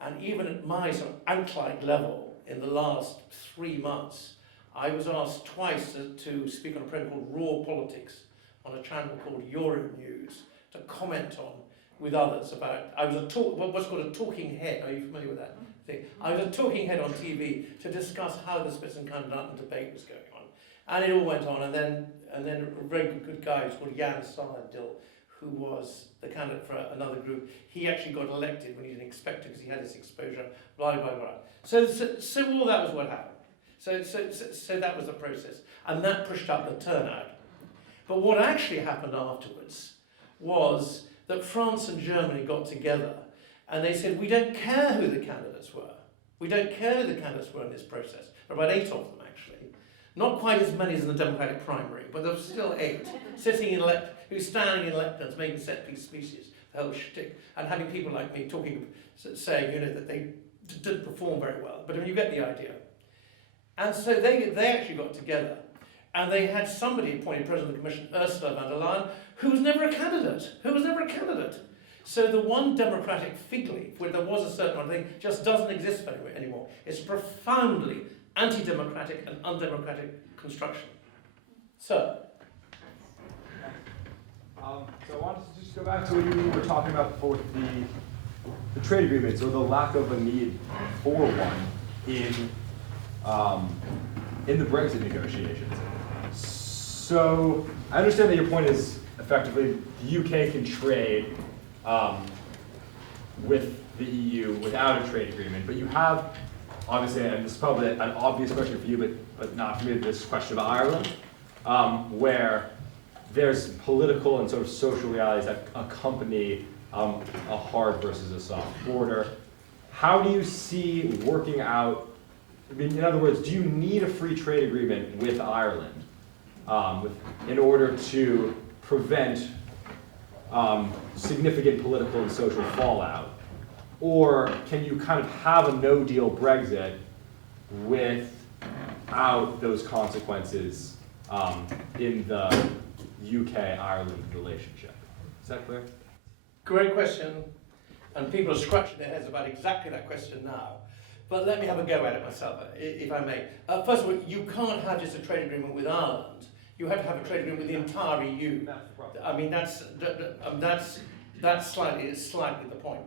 And even at my sort of outline level, in the last 3 months, I was asked twice to speak on a program called Raw Politics on a channel called Euronews to comment on with others about. I was what's called a talking head. Are you familiar with that thing? I was a talking head on TV to discuss how the Spitzenkandidaten debate was going on, and it all went on. And then a very good guy who's called Jan Saladil, who was the candidate for another group. He actually got elected when he didn't expect it because he had this exposure. Blah blah blah. So all that was what happened. So that was the process, and that pushed up the turnout. But what actually happened afterwards was that France and Germany got together and they said, we don't care who the candidates were. We don't care who the candidates were in this process. There were about 8 of them, actually. Not quite as many as in the Democratic primary, but there were still 8, who's standing in lecterns, making set-piece speeches, the whole shtick, and having people like me saying, that they didn't perform very well. But I mean, you get the idea. And so they actually got together, and they had somebody appointed president of the Commission, Ursula von der Leyen, who was never a candidate. So the one democratic fig leaf, where there was a certain one thing, just doesn't exist anymore. It's a profoundly anti-democratic and undemocratic construction. So I wanted to just go back to what you were talking about before with the trade agreements, or the lack of a need for one in the Brexit negotiations. So I understand that your point is effectively the UK can trade with the EU without a trade agreement, but you have, obviously, and this is probably an obvious question for you, but not for me, this question of Ireland, where there's political and sort of social realities that accompany a hard versus a soft border. How do you see working out, I mean, in other words, do you need a free trade agreement with Ireland in order to prevent significant political and social fallout? Or can you kind of have a no-deal Brexit without those consequences in the UK-Ireland relationship? Is that clear? Great question, and people are scratching their heads about exactly that question now. But let me have a go at it myself, if I may. First of all, you can't have just a trade agreement with Ireland. You have to have a trade agreement with the entire EU. That's the problem. I mean, that's slightly the point.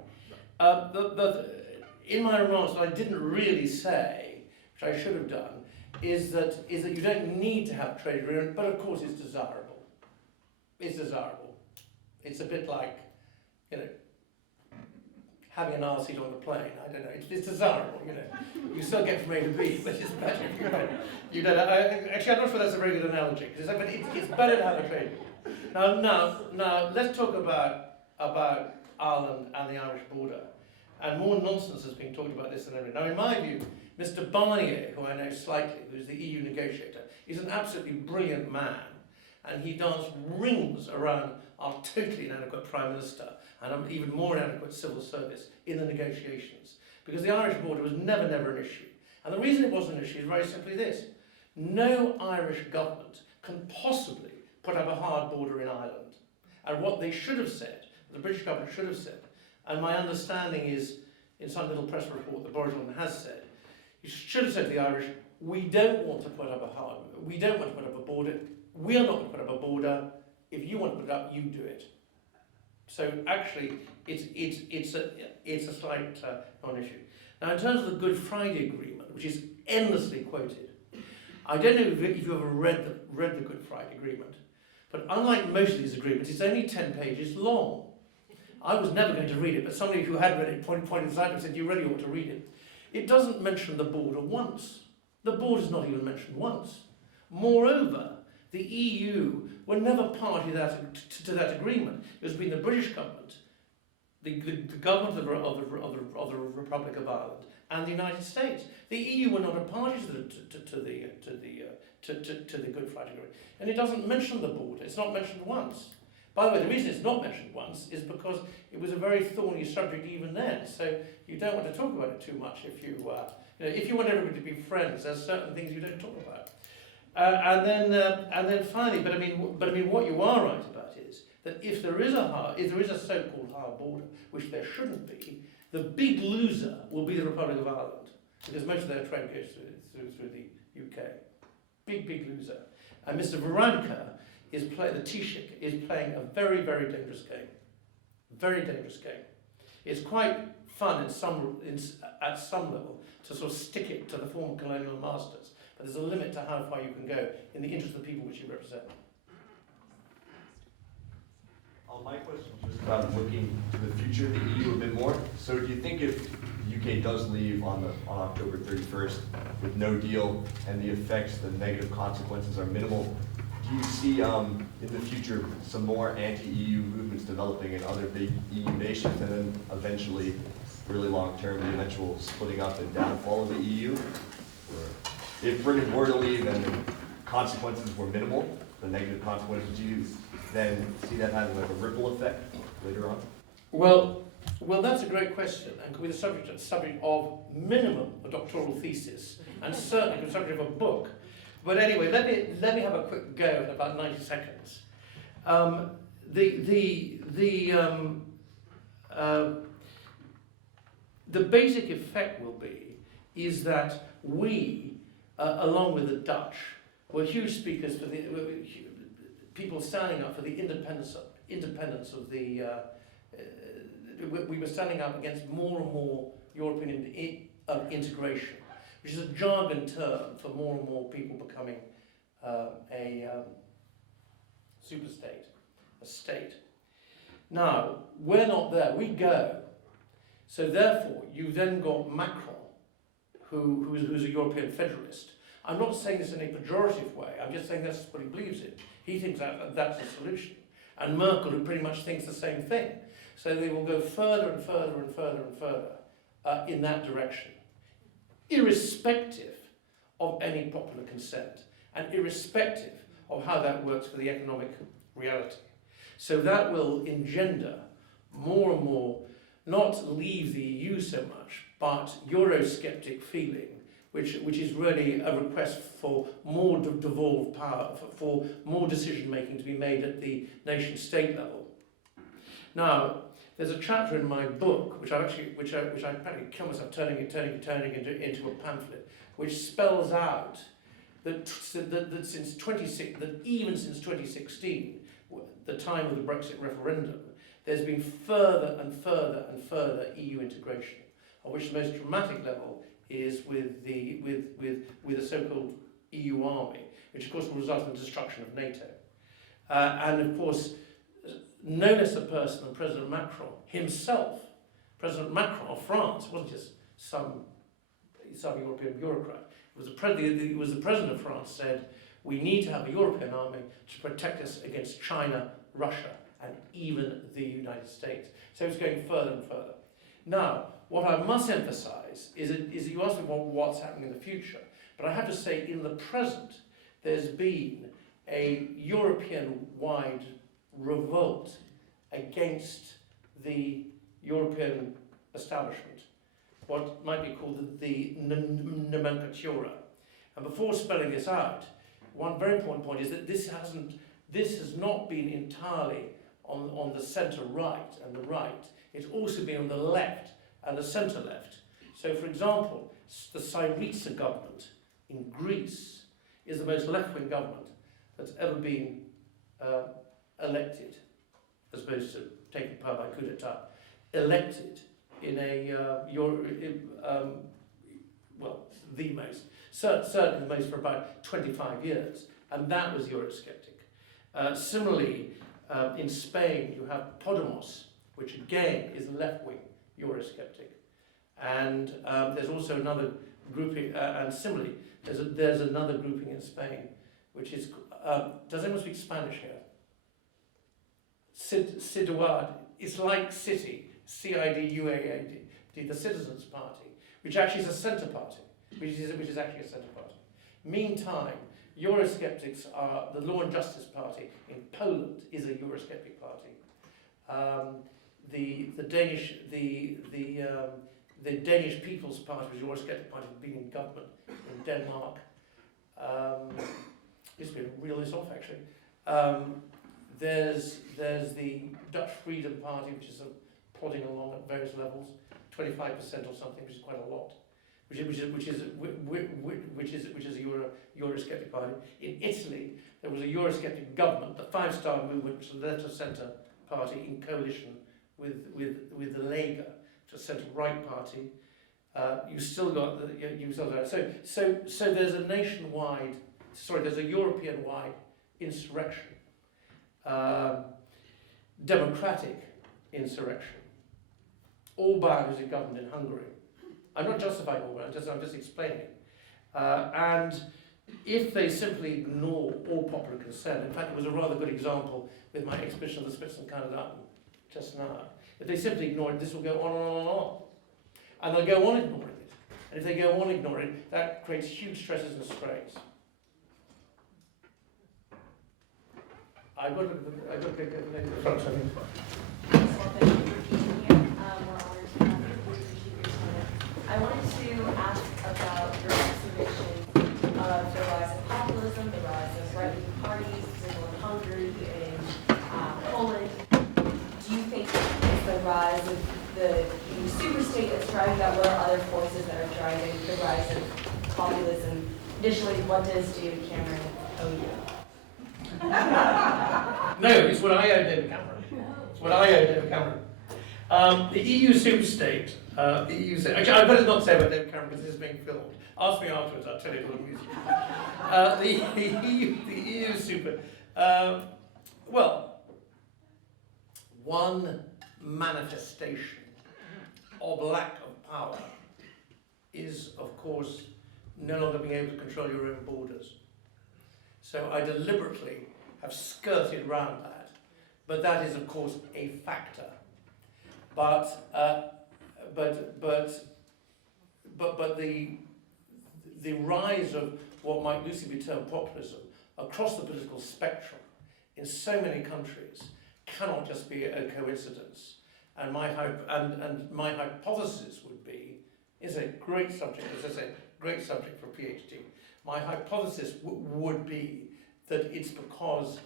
In my remarks, what I didn't really say, which I should have done, is that you don't need to have a trade agreement, but of course it's desirable. It's desirable. It's a bit like, having an arse seat on the plane. I don't know. It's desirable, You still get from A to B, but it's better if you don't. Actually, I'm not sure that's a very good analogy. But it's better to have a trade. Now, let's talk about Ireland and the Irish border. And more nonsense has been talked about this than ever. Now, in my view, Mr. Barnier, who I know slightly, who's the EU negotiator, is an absolutely brilliant man. And he danced rings around our totally inadequate Prime Minister and an even more inadequate civil service in the negotiations. because the Irish border was never, never an issue. And the reason it wasn't an issue is very simply this. No Irish government can possibly put up a hard border in Ireland. And what they should have said, the British government should have said, and my understanding is, in some little press report that Boris Johnson has said, he should have said to the Irish, we don't want to put up a border. We are not going to put up a border. If you want to put it up, you do it. So actually, it's a slight non-issue. Now, in terms of the Good Friday Agreement, which is endlessly quoted, I don't know if you've ever read the Good Friday Agreement, but unlike most of these agreements, it's only 10 pages long. I was never going to read it, but somebody who had read it pointed aside and said, you really ought to read it. It doesn't mention the border once. The border's not even mentioned once. Moreover, the EU were never party to that agreement. It was between the British government, the government of the Republic of Ireland, and the United States. The EU were not a party to the Good Friday Agreement, and it doesn't mention the border. It's not mentioned once. By the way, the reason it's not mentioned once is because it was a very thorny subject even then. So you don't want to talk about it too much if you want everybody to be friends. There's certain things you don't talk about. And then finally, but I mean, what you are right about is that if there is a so-called hard border, which there shouldn't be, the big loser will be the Republic of Ireland, because most of their trade goes through the UK. Big loser. And Mr. Varadkar the Taoiseach is playing a very, very dangerous game. Very dangerous game. It's quite fun at some level to sort of stick it to the former colonial masters, but there's a limit to how far you can go in the interest of the people which you represent. My question is just about looking to the future of the EU a bit more. So do you think if the UK does leave on October 31st with no deal and the effects, the negative consequences are minimal, do you see in the future some more anti-EU movements developing in other big EU nations, and then eventually, really long term, the eventual splitting up and downfall of the EU? Or if Britain were to leave and the consequences were minimal, the negative consequences, do you then see that having like a ripple effect later on? Well, that's a great question, and could be the subject of minimum a doctoral thesis, and certainly the subject of a book. But anyway, let me have a quick go in about 90 seconds. The basic effect will be is that we, along with the Dutch, were huge speakers for the people standing up for the independence of the. We were standing up against more and more European integration, which is a jargon term for more and more people becoming a superstate, a state. Now, we're not there, we go. So therefore, you've then got Macron, who's a European federalist. I'm not saying this in a pejorative way, I'm just saying that's what he believes in. He thinks that's the solution. And Merkel, who pretty much thinks the same thing. So they will go further and further and further and further in that direction, irrespective of any popular consent, and irrespective of how that works for the economic reality. So that will engender more and more, not leave the EU so much, but Eurosceptic feeling, which is really a request for more devolved power, for more decision making to be made at the nation state level. Now, there's a chapter in my book which I practically kill myself turning into a pamphlet, which spells out that even since 2016, the time of the Brexit referendum, there's been further and further and further EU integration, of which the most dramatic level is with the so-called EU army, which of course will result in the destruction of NATO. And of course, no less a person than President Macron himself. President Macron of France wasn't just some European bureaucrat. It was the President of France said, we need to have a European army to protect us against China, Russia, and even the United States. So it's going further and further. Now, what I must emphasize is you asked me what's happening in the future, but I have to say in the present, there's been a European-wide revolt against the European establishment. what might be called the nomenclatura. And before spelling this out, one very important point is that this has not been entirely on the centre right and the right. It's also been on the left and the centre left. So, for example, the Syriza government in Greece is the most left-wing government that's ever been elected, as opposed to taking power by coup d'etat, elected in a the most, certainly the most for about 25 years, and that was Eurosceptic. Similarly, in Spain you have Podemos, which again is left-wing Eurosceptic, and there's also another grouping, and similarly there's another grouping in Spain, which is, does anyone speak Spanish here? Ciudad, it's like city, C-I-D-U-A-A-D, the Citizens Party, which actually is a centre party, which is actually a centre party. Meantime, Eurosceptics are, the Law and Justice Party in Poland is a Eurosceptic party. The Danish People's Party, which is a Eurosceptic party, has been in government in Denmark. It's been real this off actually. There's the Dutch Freedom Party, which is plodding along at various levels, 25% or something, which is quite a lot. Which is a Eurosceptic party. In Italy, there was a Eurosceptic government, the Five Star Movement, which is the left-of-centre party in coalition with the Lega, which is a centre-right party. You still got so there's a nationwide, there's a European-wide insurrection, democratic insurrection. Orban is in government in Hungary. I'm not justifying Orban, I'm just explaining it. And if they simply ignore all popular consent, in fact, it was a rather good example with my exhibition of the Spitzenkandidaten just now. If they simply ignore it, this will go on and on and on. And they'll go on ignoring it. And if they go on ignoring it, that creates huge stresses and strains. I've got to pick the front, I think. Well, thank you for being here. We're honored to have you. We appreciate your time. I wanted to ask about your observations of the rise of populism, the rise of right-wing parties, particularly in Hungary and Poland. Do you think it's the rise of the superstate that's driving that? What are other forces that are driving the rise of populism? Additionally, what does David Cameron owe you? No, it's what I owe David Cameron. It's what I owe David Cameron. The EU superstate, actually I better not say about David Cameron because this is being filmed. Ask me afterwards, I'll tell you what I'm using. The EU super, one manifestation of lack of power is, of course, no longer being able to control your own borders. So I deliberately have skirted round that, but that is, of course, a factor. But the rise of what might loosely be termed populism across the political spectrum in so many countries cannot just be a coincidence. And my hypothesis would be, is a great subject, as I say, great subject for a PhD. My hypothesis would be that it's because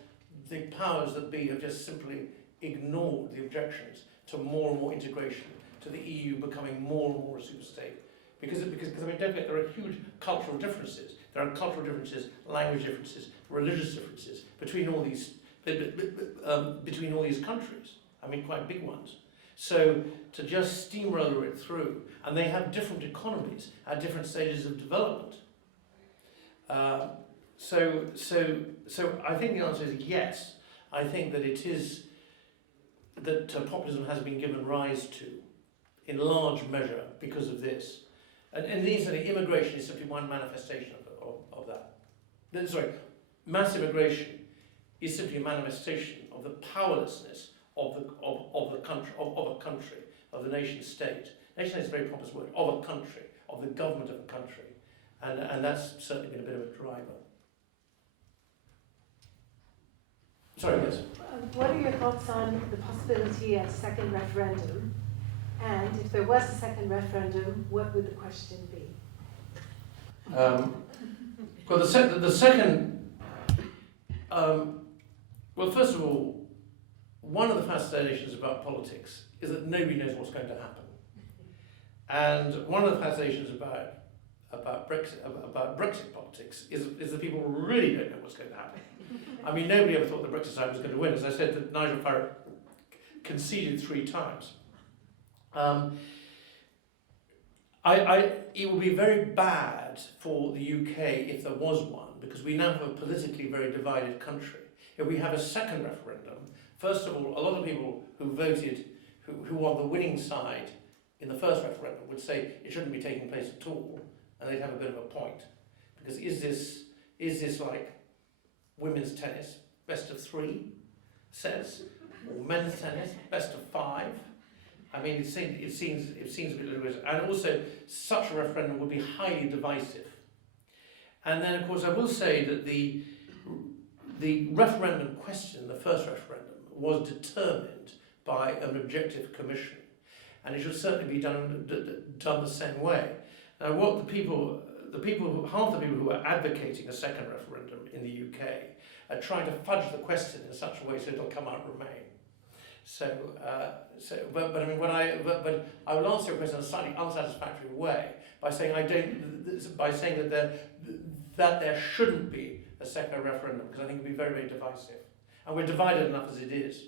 the powers that be have just simply ignored the objections to more and more integration, to the EU becoming more and more a superstate. Because I mean, don't forget, there are huge cultural differences. There are cultural differences, language differences, religious differences between all these countries. I mean, quite big ones. So to just steamroller it through, and they have different economies at different stages of development. So I think the answer is yes. I think that it is that populism has been given rise to, in large measure, because of this. And immigration is simply one manifestation of that. Sorry, mass immigration is simply a manifestation of the powerlessness of a country, of the nation state. Nation state is a very pompous word, of a country, of the government of a country. And that's certainly been a bit of a driver. Sorry, yes? What are your thoughts on the possibility of a second referendum And if there was a second referendum, what would the question be? Well, the second, well, first of all, one of the fascinations about politics is that nobody knows what's going to happen. And one of the fascinations about Brexit politics is that people really don't know what's going to happen. I mean, nobody ever thought the Brexit side was going to win. As I said, that Nigel Farage conceded 3 times. It would be very bad for the UK if there was one, because we now have a politically very divided country. If we have a second referendum, first of all, a lot of people who voted, who were on the winning side in the first referendum would say it shouldn't be taking place at all, and they'd have a bit of a point. Because is this like women's tennis, best of 3 sets, or men's tennis, best of 5? I mean, it seems a bit ludicrous, and also such a referendum would be highly divisive. And then, of course, I will say that the referendum question, the first referendum, was determined by an objective commission, and it should certainly be done the same way. Now, what half the people who are advocating a second referendum in the UK are trying to fudge the question in such a way so it'll come out Remain. But I will answer your question in a slightly unsatisfactory way by saying that there shouldn't be a second referendum, because I think it would be very, very divisive, and we're divided enough as it is.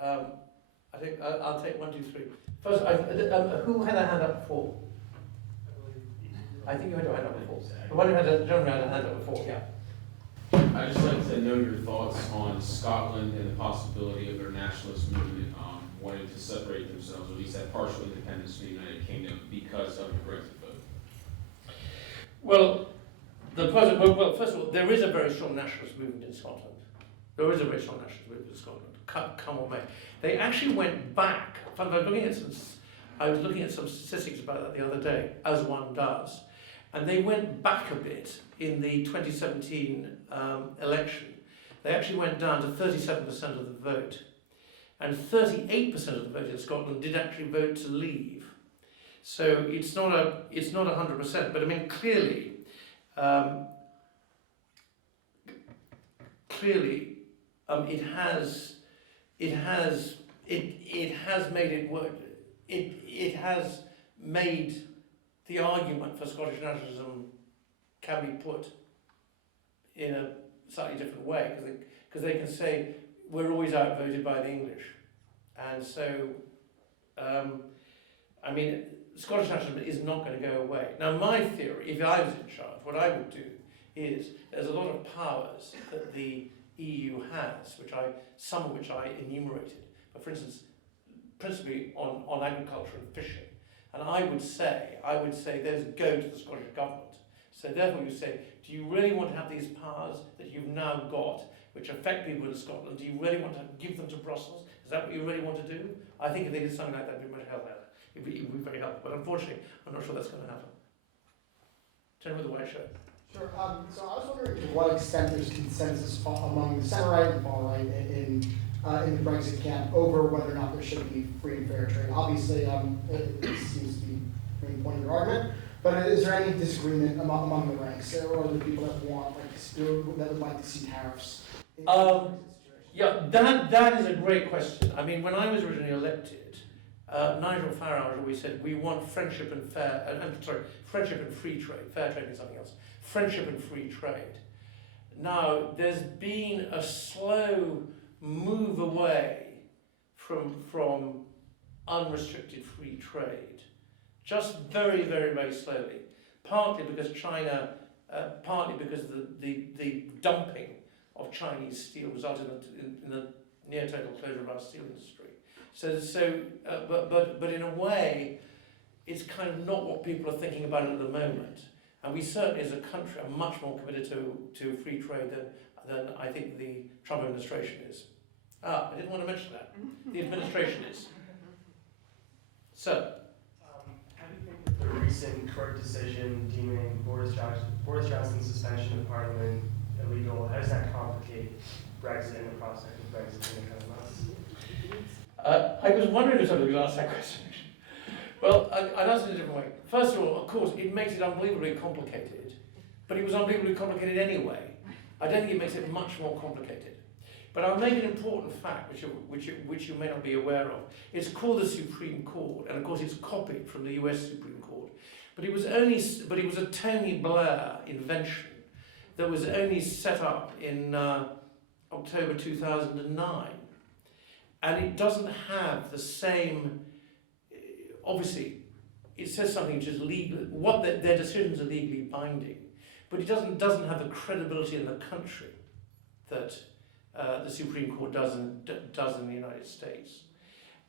I think I'll take 1, 2, 3. First, who had a hand up before? I think you had a hand up before. The one who had a gentleman had a hand up before. Yeah. I'd just like to know your thoughts on Scotland and the possibility of their nationalist movement wanting to separate themselves, or at least have partial independence from the United Kingdom because of the Brexit vote. Well, first of all, there is a very strong nationalist movement in Scotland. There is a very strong nationalist movement in Scotland. Come what may. They actually went back. I was looking at some statistics about that the other day, as one does, and they went back a bit in the 2017 election. They actually went down to 37% of the vote, and 38% of the vote in Scotland did actually vote to leave. So it's not 100%, but I mean clearly it has made it work. It has made the argument for Scottish nationalism can be put in a slightly different way, because they can say we're always outvoted by the English, and so I mean Scottish nationalism is not going to go away. Now my theory, if I was in charge, what I would do is there's a lot of powers that the EU has, some of which I enumerated, but for instance, principally on agriculture and fishing. And I would say there's go to the Scottish government. So therefore you say, do you really want to have these powers that you've now got, which affect people in Scotland? Do you really want to give them to Brussels? Is that what you really want to do? I think if they did something like that, it would be much helpful. It would be very helpful. But unfortunately, I'm not sure that's going to happen. Turn with the white shirt. Sure. So I was wondering to what extent there's consensus among the center right and far right in the Brexit camp over whether or not there should be free and fair trade. Obviously, it seems to be the main point of your argument. But is there any disagreement among the ranks, or the people that would like to see tariffs? Yeah, that is a great question. I mean, when I was originally elected, Nigel Farage always said we want friendship and friendship and free trade. Fair trade is something else. Friendship and free trade. Now, there's been a slow move away from unrestricted free trade, just very, very, very slowly. Partly because China, partly because the dumping of Chinese steel resulted in the near total closure of our steel industry. But in a way, it's kind of not what people are thinking about at the moment. And we certainly, as a country, are much more committed to free trade than I think the Trump administration is. I didn't want to mention that. The administration is. So. How do you think that the recent court decision deeming Boris Johnson's suspension of Parliament illegal, how does that complicate Brexit and the prospect of Brexit in the coming months? I was wondering if somebody would ask that question. Well, I'd answer it in a different way. First of all, of course, it makes it unbelievably complicated, but it was unbelievably complicated anyway. I don't think it makes it much more complicated. But I'll make an important fact, which you may not be aware of. It's called the Supreme Court, and of course it's copied from the US Supreme Court. But it was a Tony Blair invention that was only set up in October 2009. And it doesn't have the same, obviously, it says something which is legal, their decisions are legally binding, but it doesn't have the credibility in the country that the Supreme Court does in the United States.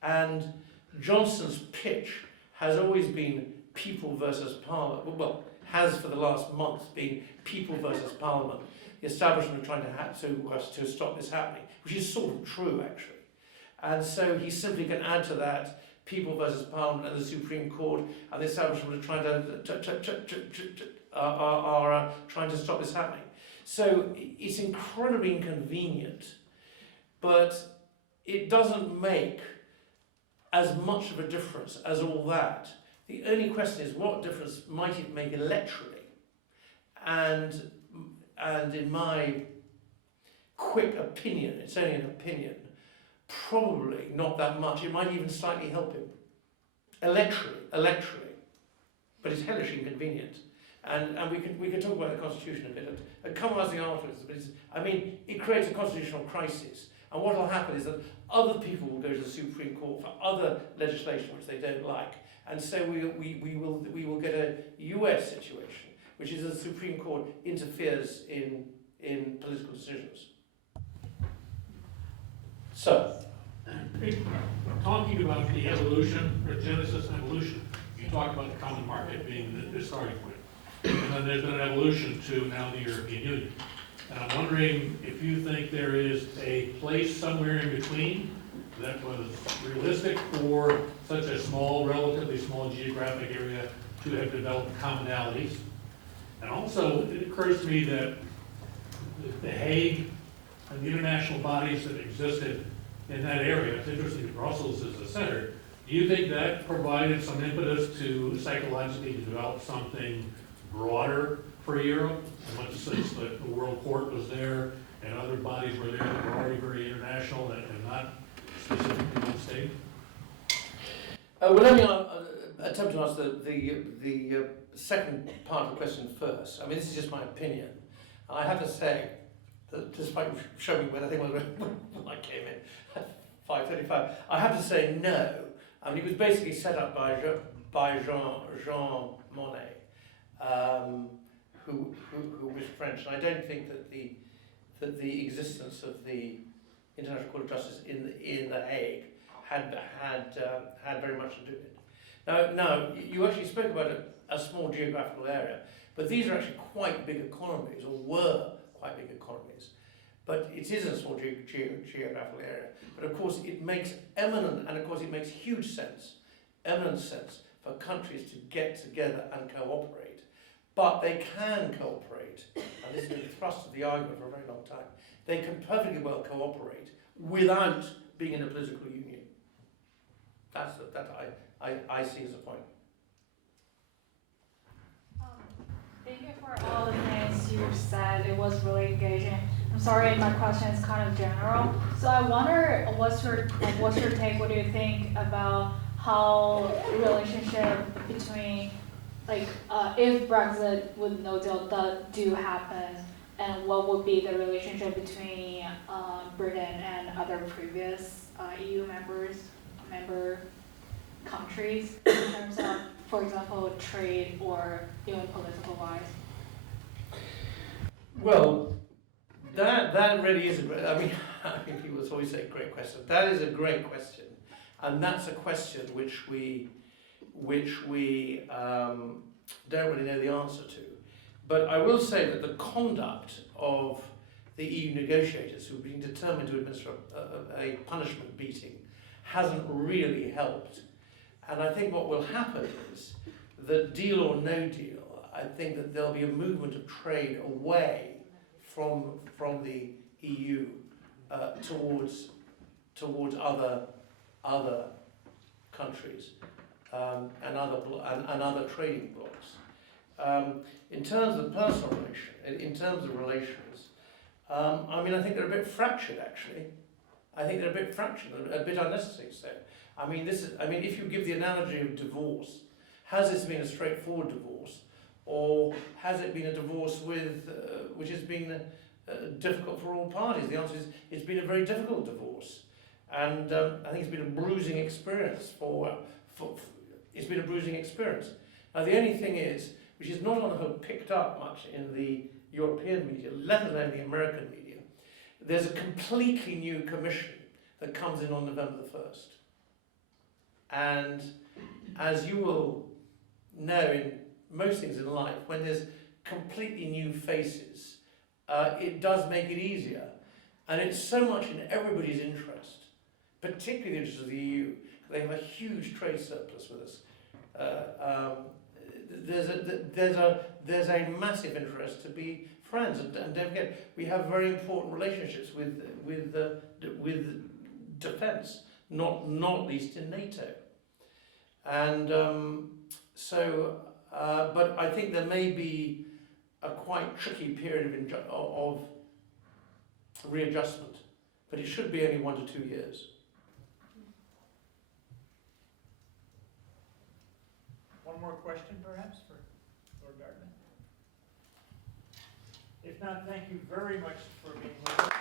And Johnson's pitch has always been people versus Parliament, well, has for the last month been people versus Parliament. The establishment are trying to stop this happening, which is sort of true, actually. And so he simply can add to that people versus Parliament and the Supreme Court, and the establishment are trying to stop this happening. So it's incredibly inconvenient, but it doesn't make as much of a difference as all that. The only question is, what difference might it make electorally? And in my quick opinion, it's only an opinion, probably not that much. It might even slightly help him. Electorally. But it's hellish inconvenient. And we can talk about the Constitution a bit. Come as the articles, but it creates a constitutional crisis. And what will happen is that other people will go to the Supreme Court for other legislation which they don't like. And so we will get a US situation, which is that the Supreme Court interferes in political decisions. So, talking about the evolution, or genesis and evolution, you talked about the common market being the starting point. And then there's been an evolution to now the European Union. And I'm wondering if you think there is a place somewhere in between that was realistic for such a small, relatively small geographic area to have developed commonalities. And also, it occurs to me that The Hague and the international bodies that existed in that area, it's interesting that Brussels is the center, do you think that provided some impetus to psychologically develop something broader for Europe? In much sense that the World Court was there and other bodies were there that were already very international and not specifically one state? Well, let me attempt to answer the second part of the question first. I mean, this is just my opinion. And I have to say that despite showing me when I think when I came in at 5:35, I have to say no. I mean, it was basically set up by Jean Monnet, who was French, and I don't think that the existence of the International Court of Justice in The Hague had very much to do with it. Now, you actually spoke about a small geographical area, but these are actually quite big economies, or were quite big economies. But it is a small geographical area. But of course, it makes eminent sense for countries to get together and cooperate. But they can cooperate, and this has been the thrust of the argument for a very long time. They can perfectly well cooperate without being in a political union. That I see as a point. Thank you for all the things you said. It was really engaging. I'm sorry, my question is kind of general. So I wonder, what's your take? What do you think about how the relationship between, if Brexit with no deal do happen, and what would be the relationship between Britain and other previous EU member countries in terms of, for example, trade or even political wise? Well, that really is I mean, people always say great question. That is a great question, and that's a question which we don't really know the answer to. But I will say that the conduct of the EU negotiators who've been determined to administer a punishment beating hasn't really helped. And I think what will happen is that deal or no deal, I think that there'll be a movement of trade away from the EU towards other other countries and other trading blocs. In terms of personal relations, I mean, I think they're a bit fractured, actually. I think they're a bit fractured, a bit unnecessary, so. I mean, if you give the analogy of divorce, has this been a straightforward divorce, or has it been a divorce which has been difficult for all parties? The answer is it's been a very difficult divorce, and I think it's been a bruising experience it's been a bruising experience. Now, the only thing is, which is not on the whole picked up much in the European media, let alone the American media, there's a completely new commission that comes in on November the 1st. And as you will know in most things in life, when there's completely new faces, it does make it easier. And it's so much in everybody's interest, particularly the interest of the EU. They have a huge trade surplus with us. There's a massive interest to be friends, and don't forget, we have very important relationships with defence, not least in NATO. And but I think there may be a quite tricky period of readjustment, but it should be only 1 to 2 years. One more question, perhaps, for Lord Dartmouth? If not, thank you very much for being with us.